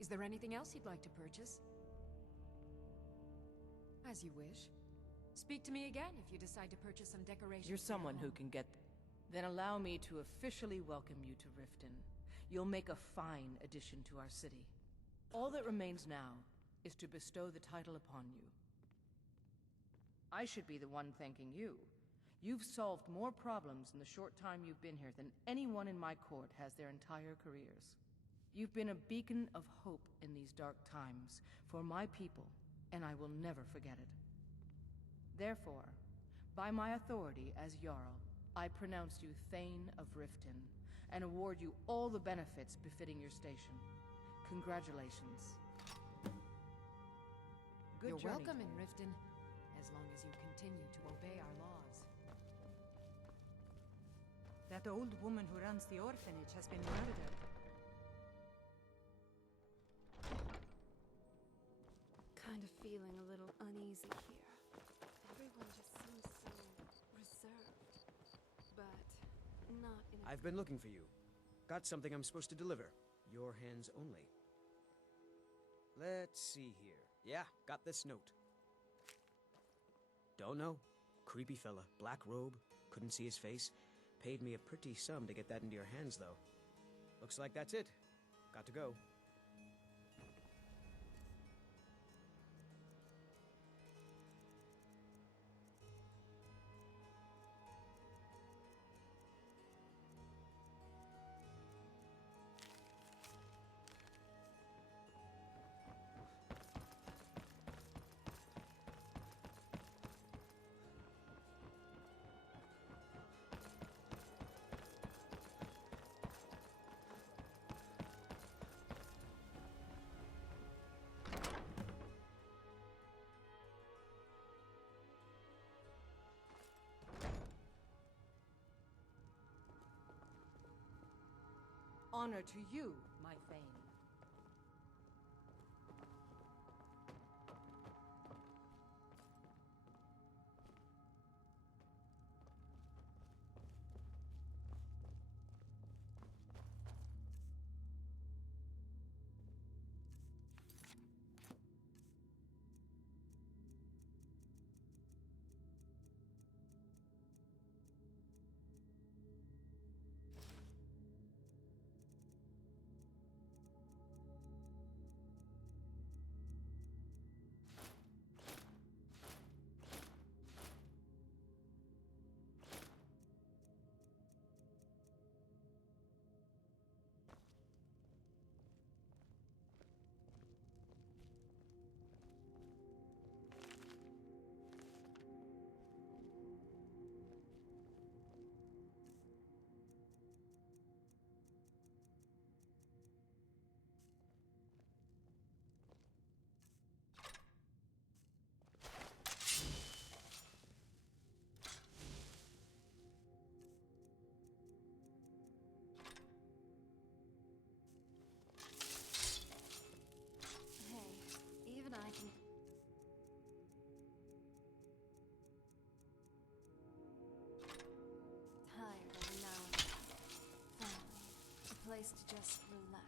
Is there anything else you'd like to purchase? As you wish. Speak to me again if you decide to purchase some decorations. You're someone who can get... Then allow me to officially welcome you to Riften. You'll make a fine addition to our city. All that remains now is to bestow the title upon you. I should be the one thanking you. You've solved more problems in the short time you've been here than anyone in my court has their entire careers. You've been a beacon of hope in these dark times for my people, and I will never forget it. Therefore, by my authority as Jarl, I pronounce you Thane of Riften, and award you all the benefits befitting your station. Congratulations. You're welcome in Riften, as long as you continue to obey our laws. That old woman who runs the orphanage has been murdered. Kind of feeling a little uneasy here. Everyone just seems so reserved. But not in a... I've been looking for you. Got something I'm supposed to deliver. Your hands only. Let's see here. Yeah, got this note. Don't know. Creepy fella. Black robe. Couldn't see his face. Paid me a pretty sum to get that into your hands, though. Looks like that's it. Got to go. Honor to you, my Thane. Place to just relax.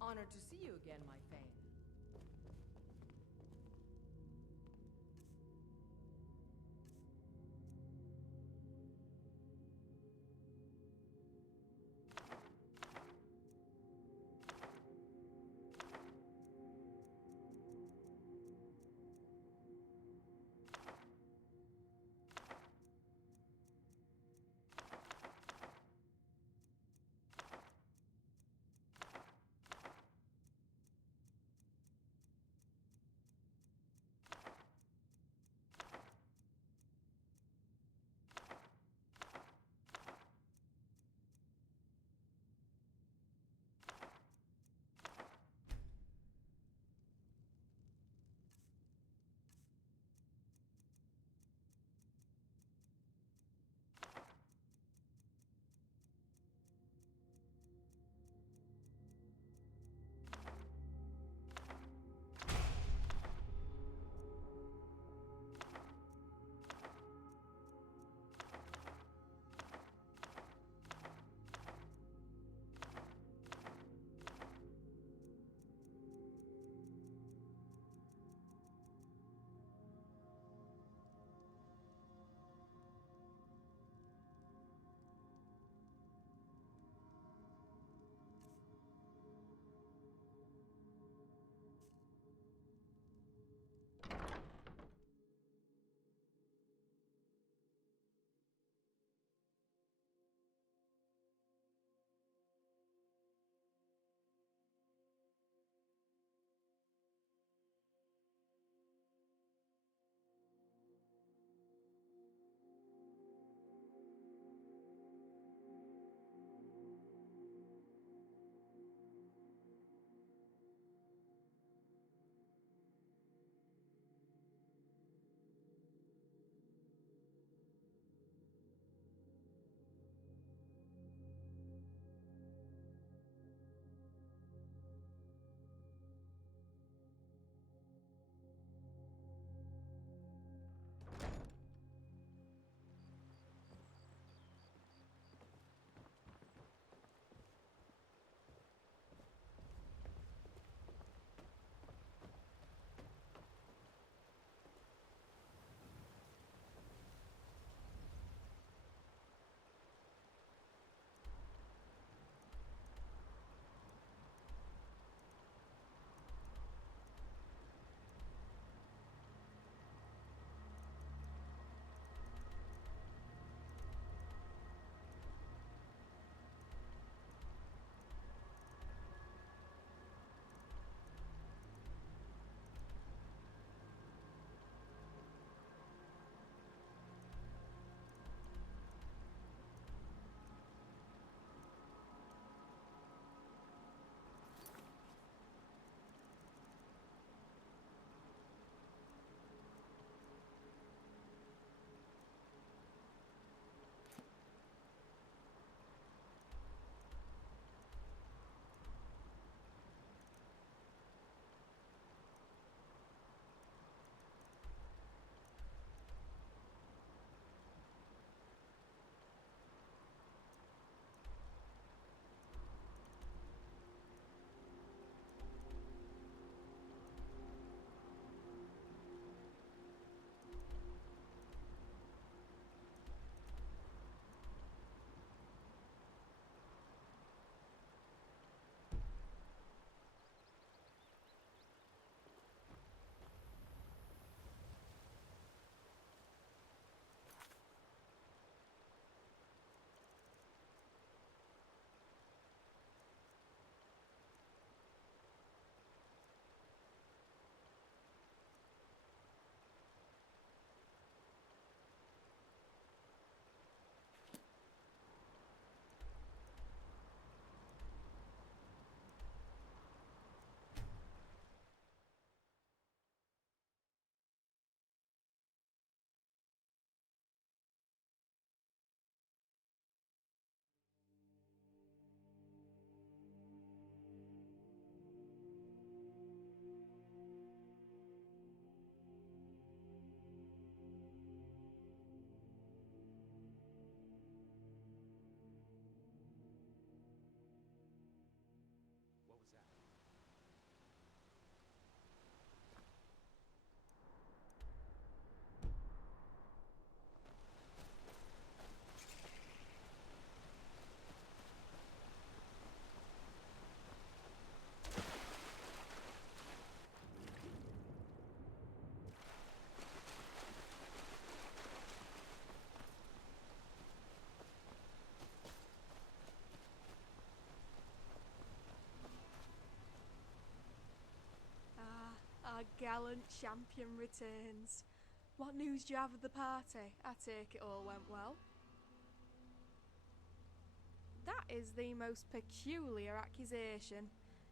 Honored to see you again, my Thane. gallant champion returns. What news do you have of the party? I take it all went well. That is the most peculiar accusation.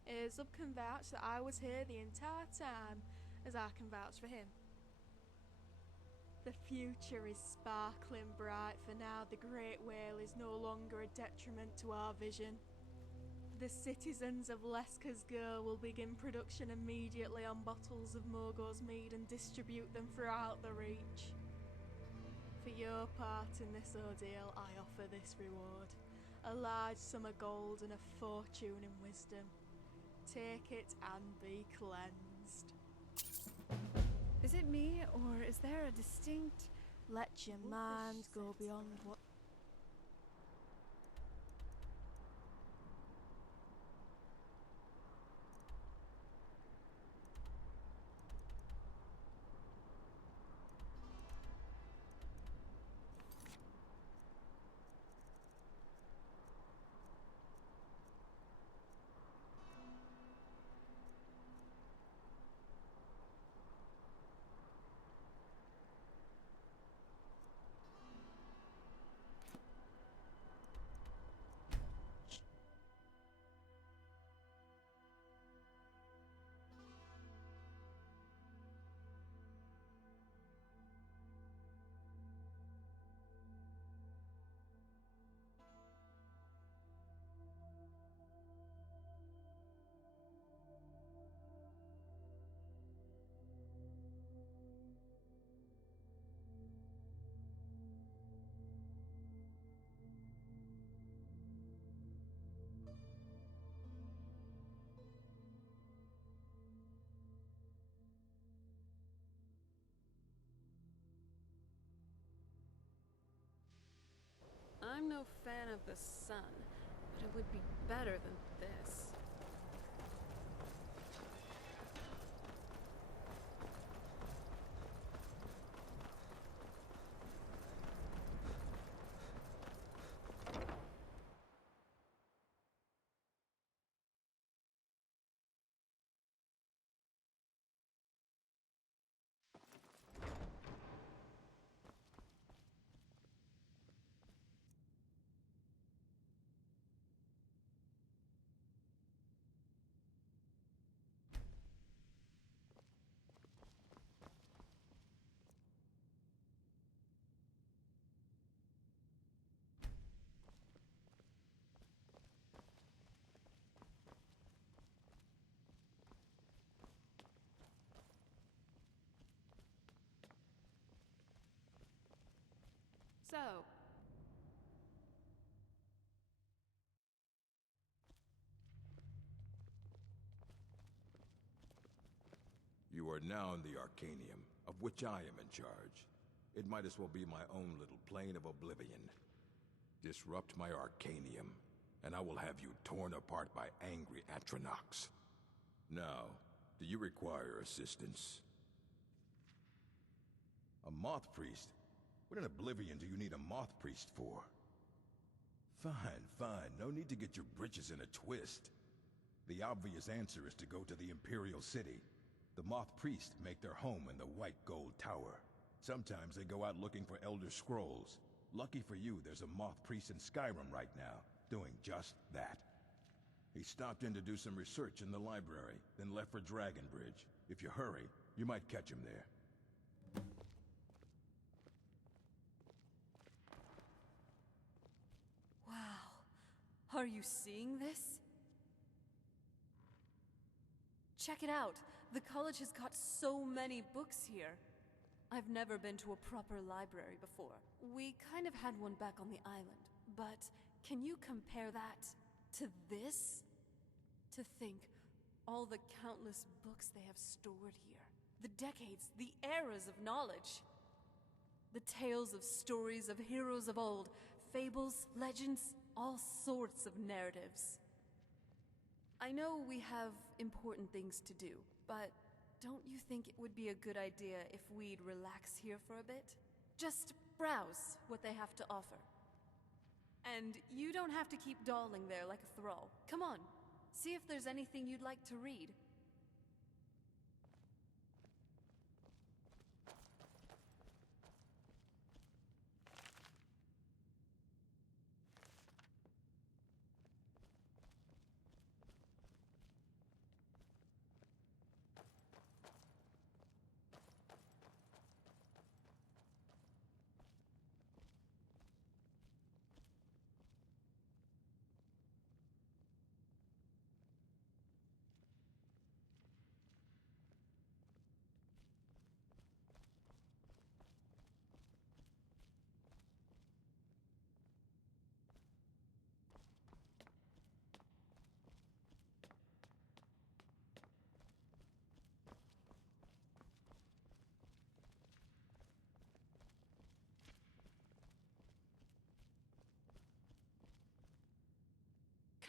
Aesop can vouch that I was here the entire time, as I can vouch for him. The future is sparkling bright, for now the Great Whale is no longer a detriment to our vision. The citizens of Lesca's Girl will begin production immediately on bottles of Morgoth's mead and distribute them throughout the Reach. For your part in this ordeal, I offer this reward. A large sum of gold and a fortune in wisdom. Take it and be cleansed. Is it me, or is there a distinct let your mind go beyond what... I'm no fan of the sun, but it would be better than this. So, you are now in the Arcanium, of which I am in charge. It might as well be my own little plane of oblivion. Disrupt my Arcanium, and I will have you torn apart by angry Atronachs. Now, do you require assistance? A Moth Priest? What in oblivion do you need a Moth Priest for? Fine, fine. No need to get your britches in a twist. The obvious answer is to go to the Imperial City. The Moth Priest make their home in the White Gold Tower. Sometimes they go out looking for Elder Scrolls. Lucky for you, there's a Moth Priest in Skyrim right now, doing just that. He stopped in to do some research in the library, then left for Dragonbridge. If you hurry, you might catch him there. Wow. Are you seeing this? Check it out. The college has got so many books here. I've never been to a proper library before. We kind of had one back on the island, but can you compare that to this? To think, all the countless books they have stored here. The decades, the eras of knowledge. The tales of stories of heroes of old, fables, legends, all sorts of narratives. I know we have important things to do, but don't you think it would be a good idea if we'd relax here for a bit? Just browse what they have to offer. And you don't have to keep dawdling there like a thrall. Come on, see if there's anything you'd like to read.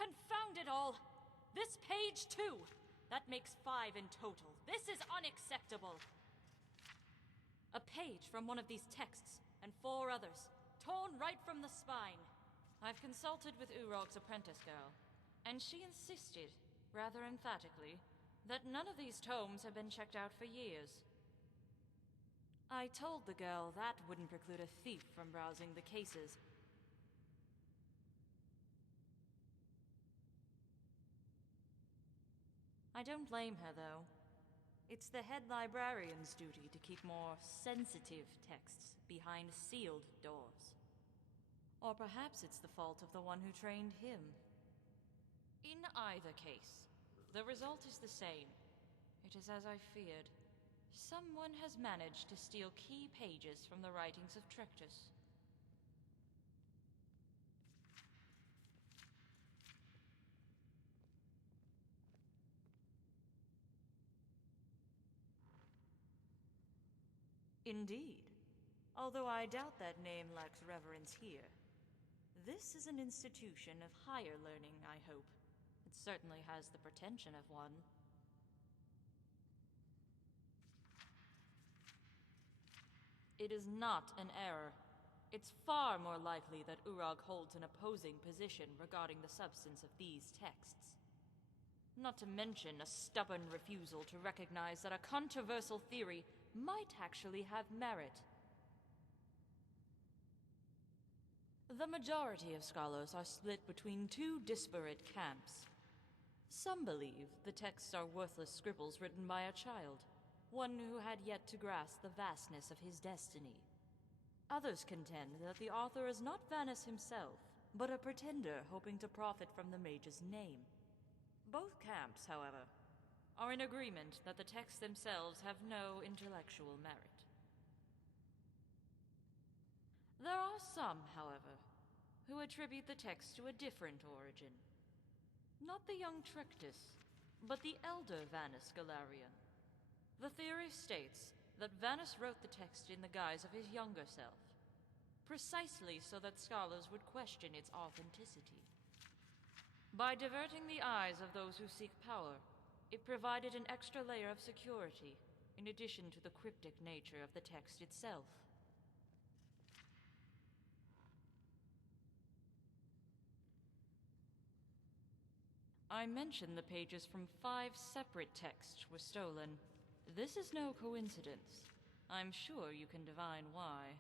Confound it all! This page too! That makes 5 in total. This is unacceptable! A page from one of these texts, and 4 others, torn right from the spine. I've consulted with Urog's apprentice girl, and she insisted, rather emphatically, that none of these tomes have been checked out for years. I told the girl that wouldn't preclude a thief from browsing the cases. I don't blame her, though. It's the head librarian's duty to keep more sensitive texts behind sealed doors. Or perhaps it's the fault of the one who trained him. In either case, the result is the same. It is as I feared. Someone has managed to steal key pages from the writings of Trectus. Indeed. Although I doubt that name lacks reverence here. This is an institution of higher learning, I hope. It certainly has the pretension of one. It is not an error. It's far more likely that Urog holds an opposing position regarding the substance of these texts. Not to mention a stubborn refusal to recognize that a controversial theory might actually have merit. The majority of scholars are split between 2 disparate camps. Some believe the texts are worthless scribbles written by a child, one who had yet to grasp the vastness of his destiny. Others contend that the author is not Vanus himself, but a pretender hoping to profit from the mage's name. Both camps, however, are in agreement that the texts themselves have no intellectual merit. There are some, however, who attribute the text to a different origin. Not the young Trectus, but the elder Vanus Galarian. The theory states that Vanus wrote the text in the guise of his younger self, precisely so that scholars would question its authenticity. By diverting the eyes of those who seek power, it provided an extra layer of security, in addition to the cryptic nature of the text itself. I mentioned the pages from 5 separate texts were stolen. This is no coincidence. I'm sure you can divine why.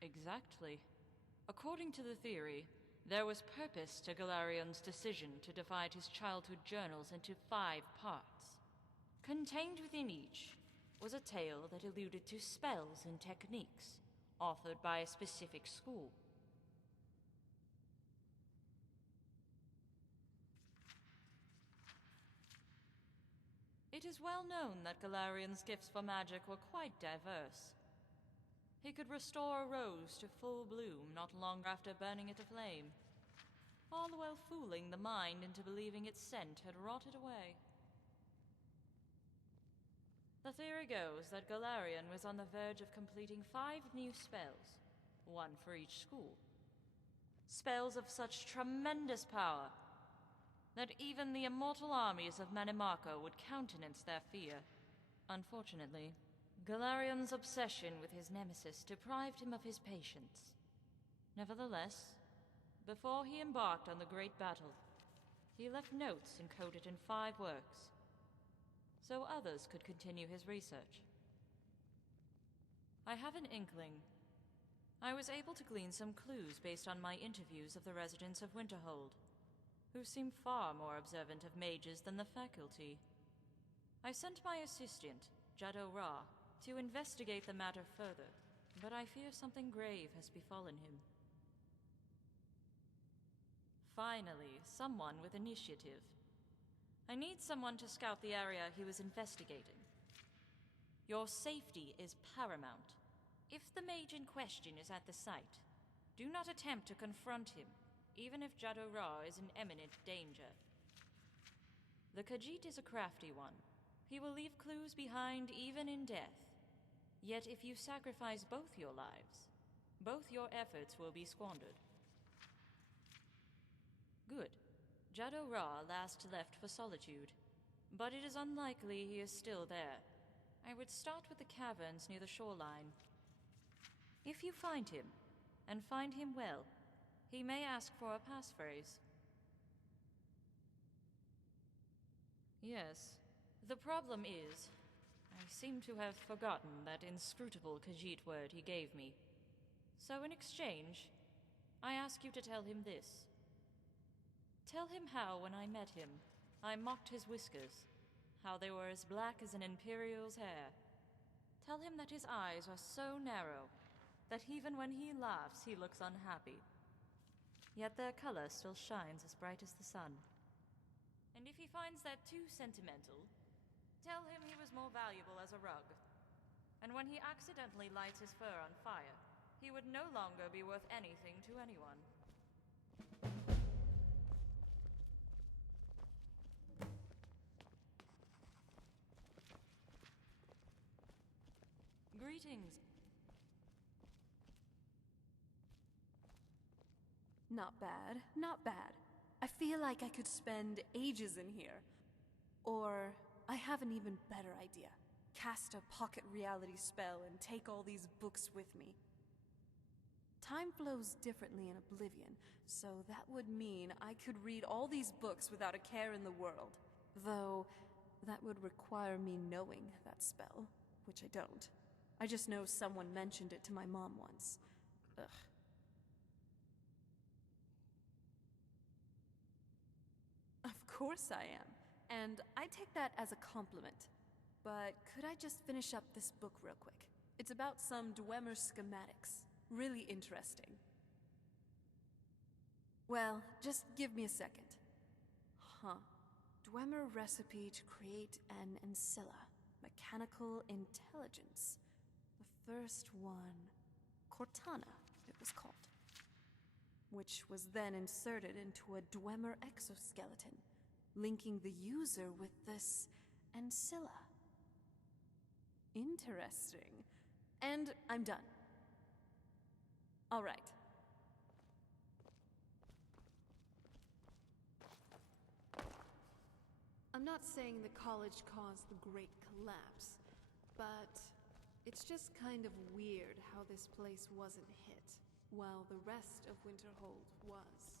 Exactly. According to the theory, there was purpose to Galarian's decision to divide his childhood journals into 5 parts. Contained within each was a tale that alluded to spells and techniques, authored by a specific school. It is well known that Galarian's gifts for magic were quite diverse. He could restore a rose to full bloom not long after burning it aflame, all the while fooling the mind into believing its scent had rotted away. The theory goes that Galarian was on the verge of completing 5 new spells, 1 for each school. Spells of such tremendous power that even the immortal armies of Manimarco would countenance their fear. Unfortunately, Galarian's obsession with his nemesis deprived him of his patience. Nevertheless, before he embarked on the great battle, he left notes encoded in 5 works, so others could continue his research. I have an inkling. I was able to glean some clues based on my interviews of the residents of Winterhold, who seem far more observant of mages than the faculty. I sent my assistant, Jado Ra, to investigate the matter further, but I fear something grave has befallen him. Finally, someone with initiative. I need someone to scout the area he was investigating. Your safety is paramount. If the mage in question is at the site, Do not attempt to confront him, even if Jado Ra is in imminent danger. The Khajiit is a crafty one. He will leave clues behind even in death. Yet if you sacrifice both your lives, both your efforts will be squandered. Good. Jado Ra last left for Solitude, but it is unlikely he is still there. I would start with the caverns near the shoreline. If you find him, and find him well, he may ask for a passphrase. Yes. The problem is, I seem to have forgotten that inscrutable Khajiit word he gave me. So in exchange, I ask you to tell him this. Tell him how, when I met him, I mocked his whiskers, how they were as black as an Imperial's hair. Tell him that his eyes are so narrow that even when he laughs, he looks unhappy. Yet their color still shines as bright as the sun. And if he finds that too sentimental, tell him he was more valuable as a rug. And when he accidentally lights his fur on fire, he would no longer be worth anything to anyone. Greetings. Not bad, not bad. I feel like I could spend ages in here. Or, I have an even better idea. Cast a pocket reality spell and take all these books with me. Time flows differently in Oblivion, so that would mean I could read all these books without a care in the world. Though, that would require me knowing that spell, which I don't. I just know someone mentioned it to my mom once. Ugh. Of course I am, and I take that as a compliment. But could I just finish up this book real quick? It's about some Dwemer schematics. Really interesting. Well, just give me a second. Dwemer recipe to create an ancilla. Mechanical intelligence. The first one, Cortana, it was called. Which was then inserted into a Dwemer exoskeleton, linking the user with this ancilla. Interesting. And I'm done. All right. I'm not saying the college caused the Great Collapse, but it's just kind of weird how this place wasn't hit, while the rest of Winterhold was.